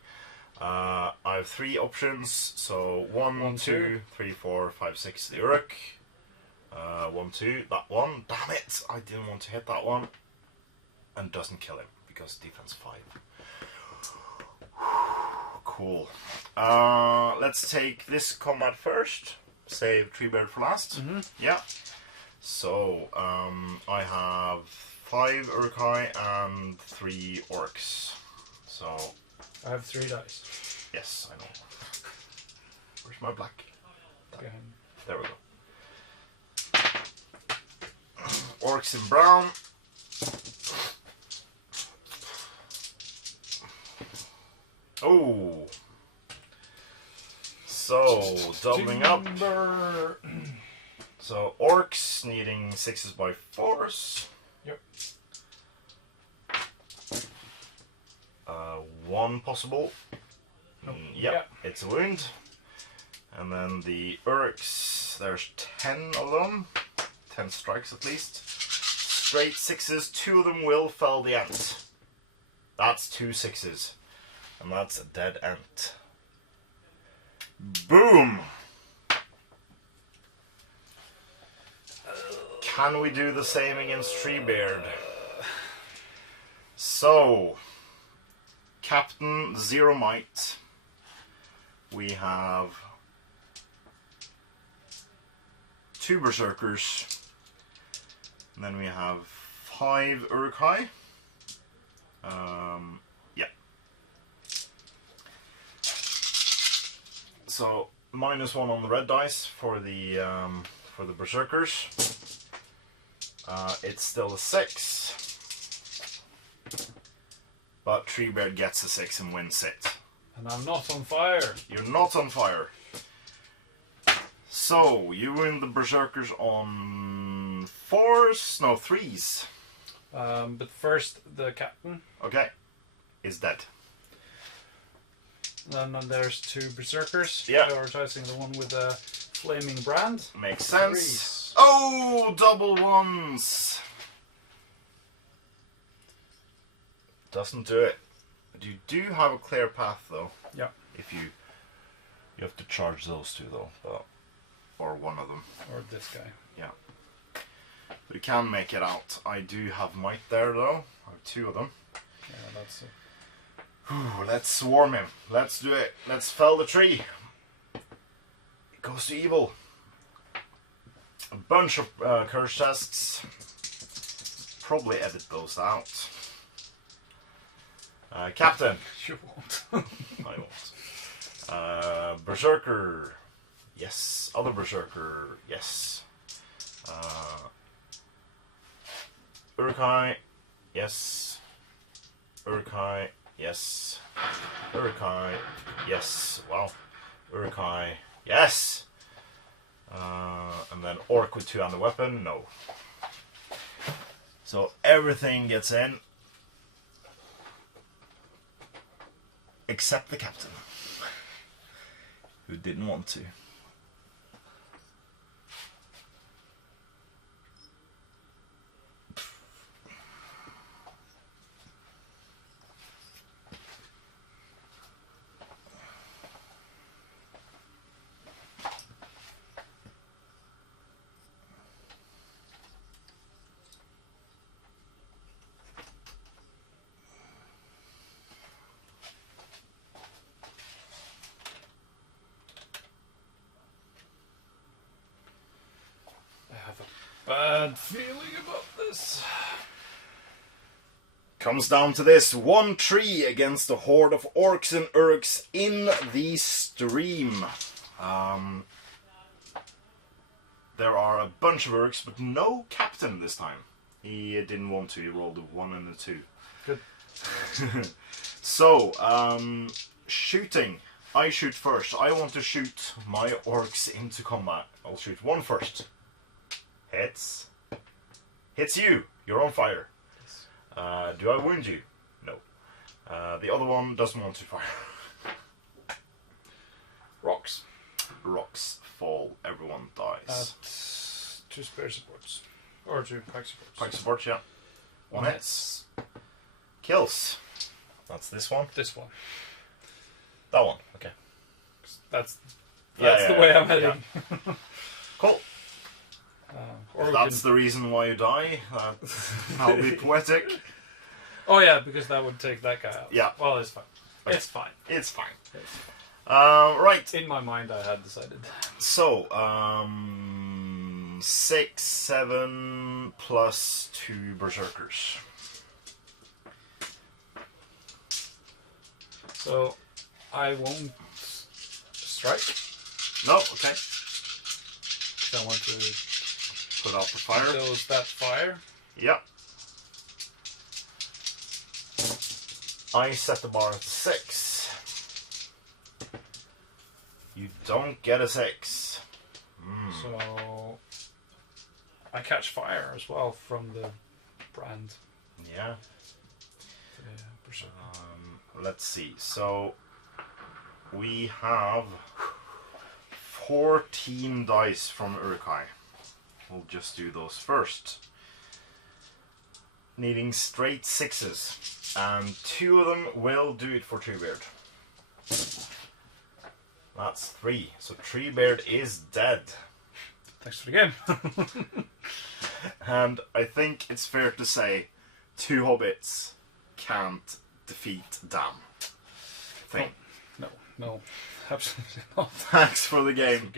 I have 3 options, so 1, 2, 3, 4, 5, 6, the Uruk. 1, 2, that one. Damn it! I didn't want to hit that one. And doesn't kill him, because defense 5. Cool. Let's take this combat first. Save Treebird for last. Yeah. So, I have 5 Urukai and 3 orcs. So... I have 3 dice. Yes, I know. Where's my black? There we go. Orcs in brown. Oh. So, doubling up. So, orcs needing 6s by 4s. Yep. 1 possible. Nope. Yep, it's a wound. And then the Uruks, there's 10 of them. 10 strikes at least. Straight 6s, 2 of them will fell the Ent. That's 2 6s. And that's a dead Ent. Boom! Can we do the same against Treebeard? So, Captain, 0 might. We have 2 Berserkers. And then we have 5 Uruk-hai. Yeah. So, -1 on the red dice for the Berserkers. It's still a 6. But Treebeard gets a 6 and wins it. And I'm not on fire. You're not on fire. So, you win the Berserkers on 4s? No, 3s. But first, the captain. Okay. Is dead. Then there's 2 Berserkers. Yeah. Prioritizing the one with the flaming brand. Makes sense. 3s. Oh, double 1s. Doesn't do it. You do have a clear path though. Yeah. If you have to charge those 2 though, but, or one of them. Or this guy. Yeah. We can make it out. I do have might there though. I have 2 of them. Yeah, that's it. Let's swarm him. Let's do it. Let's fell the tree. It goes to evil. A bunch of curse chests. Probably edit those out. Captain. You won't. I won't. Berserker. Yes. Other Berserker. Yes. Uruk-hai. Yes. Uruk-hai. Yes. Uruk-hai. Yes. Wow. Uruk-hai. Yes. And then Orc with 2 on the weapon. No. So everything gets in. Except the captain. Who didn't want to. Bad feeling about this. Comes down to this. 1 tree against a horde of orcs and uruks in the stream. There are a bunch of uruks, but no captain this time. He didn't want to. He rolled a 1 and a 2. Good. So, shooting. I shoot first. I want to shoot my orcs into combat. I'll shoot 1 first. Hits. Hits you. You're on fire. Yes. Do I wound you? No. The other one doesn't want to fire. Rocks. Rocks fall. Everyone dies. At 2 spare supports. Or 2 pike supports. Pike support, yeah. 1 hits. Kills. That's this one. This one. That one. Okay. That's the way I'm heading. Yeah. Cool. Or If that's the reason why you die, I'll be poetic. Oh yeah, because that would take that guy out. Yeah. Well, it's fine. Okay. It's fine. It's fine. Right. In my mind, I had decided. So, 6, 7 plus 2 berserkers. So, I won't strike. No, okay. I want to Put out the fire. close that fire. Yeah. I set the bar at 6. You don't get a 6. So I catch fire as well from the brand. Yeah. Let's see. So we have 14 dice from Uruk-hai. We'll just do those first. Needing straight 6s. And 2 of them will do it for Treebeard. That's 3. So Treebeard is dead. Thanks for the game. And I think it's fair to say 2 hobbits can't defeat Dam. No, absolutely not. Thanks for the game.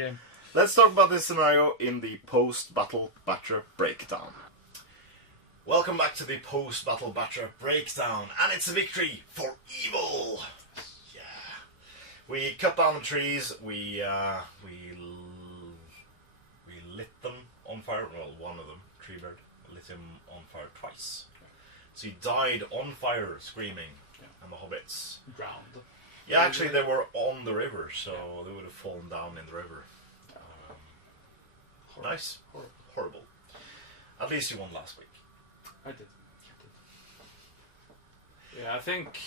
Let's talk about this scenario in the post-battle Batra breakdown. Welcome back to the post-battle Batra breakdown, and it's a victory for evil. Yeah, we cut down the trees. We lit them on fire. Well, one of them, Treebeard, lit him on fire twice. So he died on fire, screaming, and the hobbits drowned. Yeah, actually, they were on the river, so they would have fallen down in the river. Nice. Horrible. At least you won last week. I did. Yeah, I think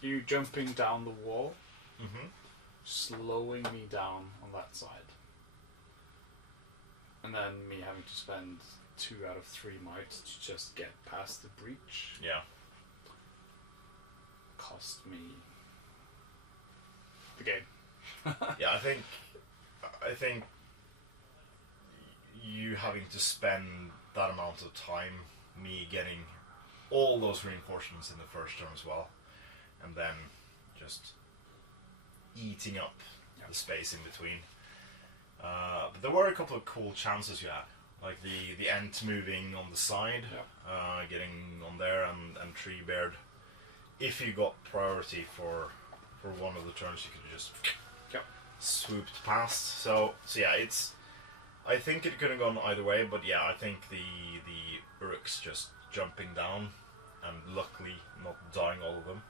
you jumping down the wall, slowing me down on that side, and then me having to spend 2 out of 3 might to just get past the breach. Yeah. Cost me the game. Yeah, I think you having to spend that amount of time, me getting all those reinforcements in the first turn as well, and then just eating up the space in between. But there were a couple of cool chances you had, like the Ent moving on the side, getting on there, and Treebeard. If you got priority for one of the turns, you could just swooped past. So yeah, I think it could have gone either way, but yeah, I think the Uruks just jumping down and luckily not dying all of them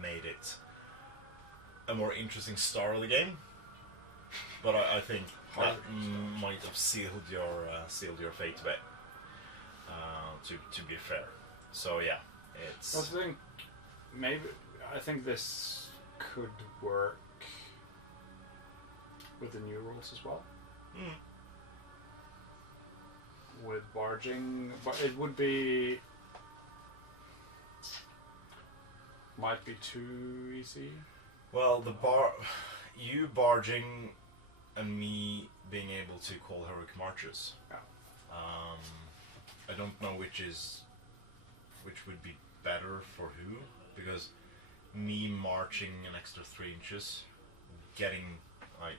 made it a more interesting start of the game. But I think that might have sealed your fate a bit. To be fair, so yeah. I think this could work with the new rules as well. With barging, but it might be too easy. Well, you barging and me being able to call heroic marches. Yeah. I don't know which would be better for who, because me marching an extra 3 inches, getting like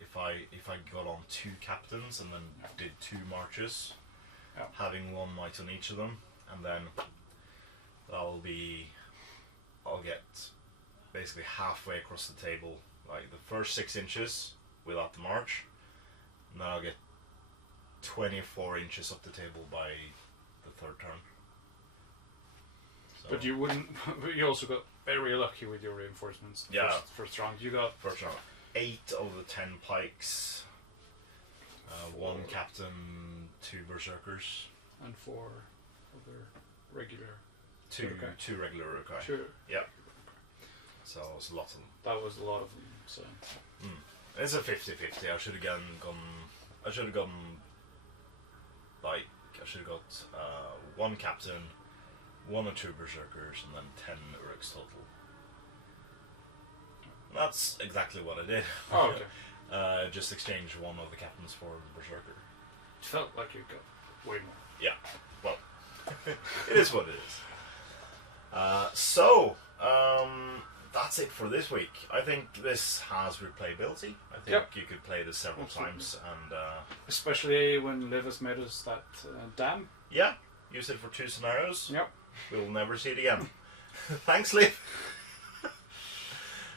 if I got on 2 captains and then did 2 marches, having 1 might on each of them, and then I'll get basically halfway across the table, like the first 6 inches without the march, and then I'll get 24 inches up the table by the 3rd turn. So. But you wouldn't. You also got very lucky with your reinforcements. First round. You got first round 8 of the 10 pikes, 1 captain, 2 berserkers, and 4 other regular. 2 regular Uruk-hai. Sure. Yeah. So it was a lot of them. That was a lot of them. So. It's a 50-50. I should have gone. I should have got 1 captain, 1 or 2 berserkers, and then 10 Uruks total. And that's exactly what I did. Oh, okay. Just exchanged 1 of the captains for the berserker. It felt like you got way more. Yeah. Well, it is what it is. That's it for this week. I think this has replayability. I think you could play this several times, and especially when Liv has made us that dam. Yeah, use it for 2 scenarios. Yep. We'll never see it again. Thanks, Liv.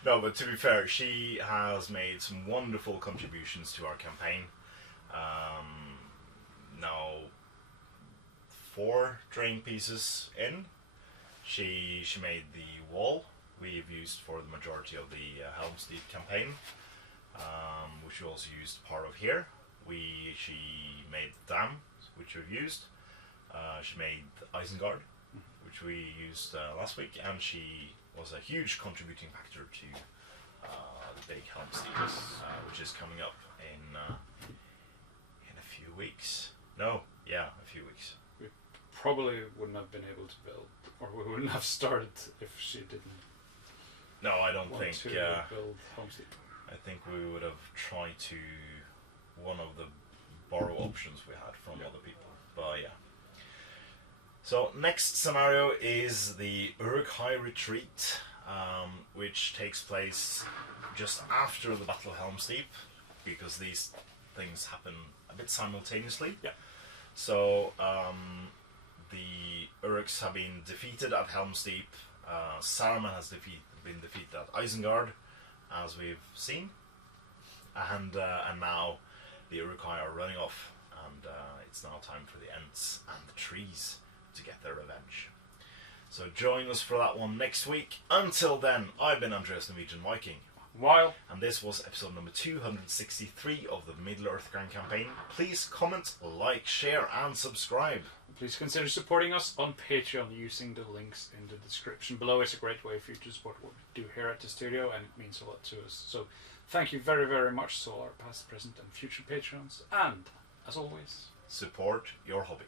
No, but to be fair, she has made some wonderful contributions to our campaign. Now, 4 terrain pieces in. She made the wall, we've used for the majority of the Helm's Deep campaign, which we also used part of here. She made the dam, which we've used. She made Isengard, which we used last week, and she was a huge contributing factor to the big Helm's Deep, which is coming up in a few weeks. No, yeah, a few weeks. We probably wouldn't have been able to build, or we wouldn't have started if she didn't. No, I don't think. Build Helm's Deep. I think we would have tried to one of the borrow options we had from other people. But yeah. So next scenario is the Uruk-hai retreat, which takes place just after the Battle of Helm's Deep, because these things happen a bit simultaneously. Yeah. So the Uruks have been defeated at Helm's Deep. Saruman has been defeated at Isengard, as we've seen, and now the Uruk-hai are running off, and it's now time for the Ents and the trees to get their revenge. So join us for that one next week. Until then, I've been Andreas Norwegian Viking. While. And this was episode number 263 of the Middle-earth Grand Campaign. Please comment, like, share and subscribe. Please consider supporting us on Patreon using the links in the description below. It's a great way for you to support what we do here at the studio, and it means a lot to us. So thank you very, very much to all our past, present and future patrons. And, as always, support your hobby.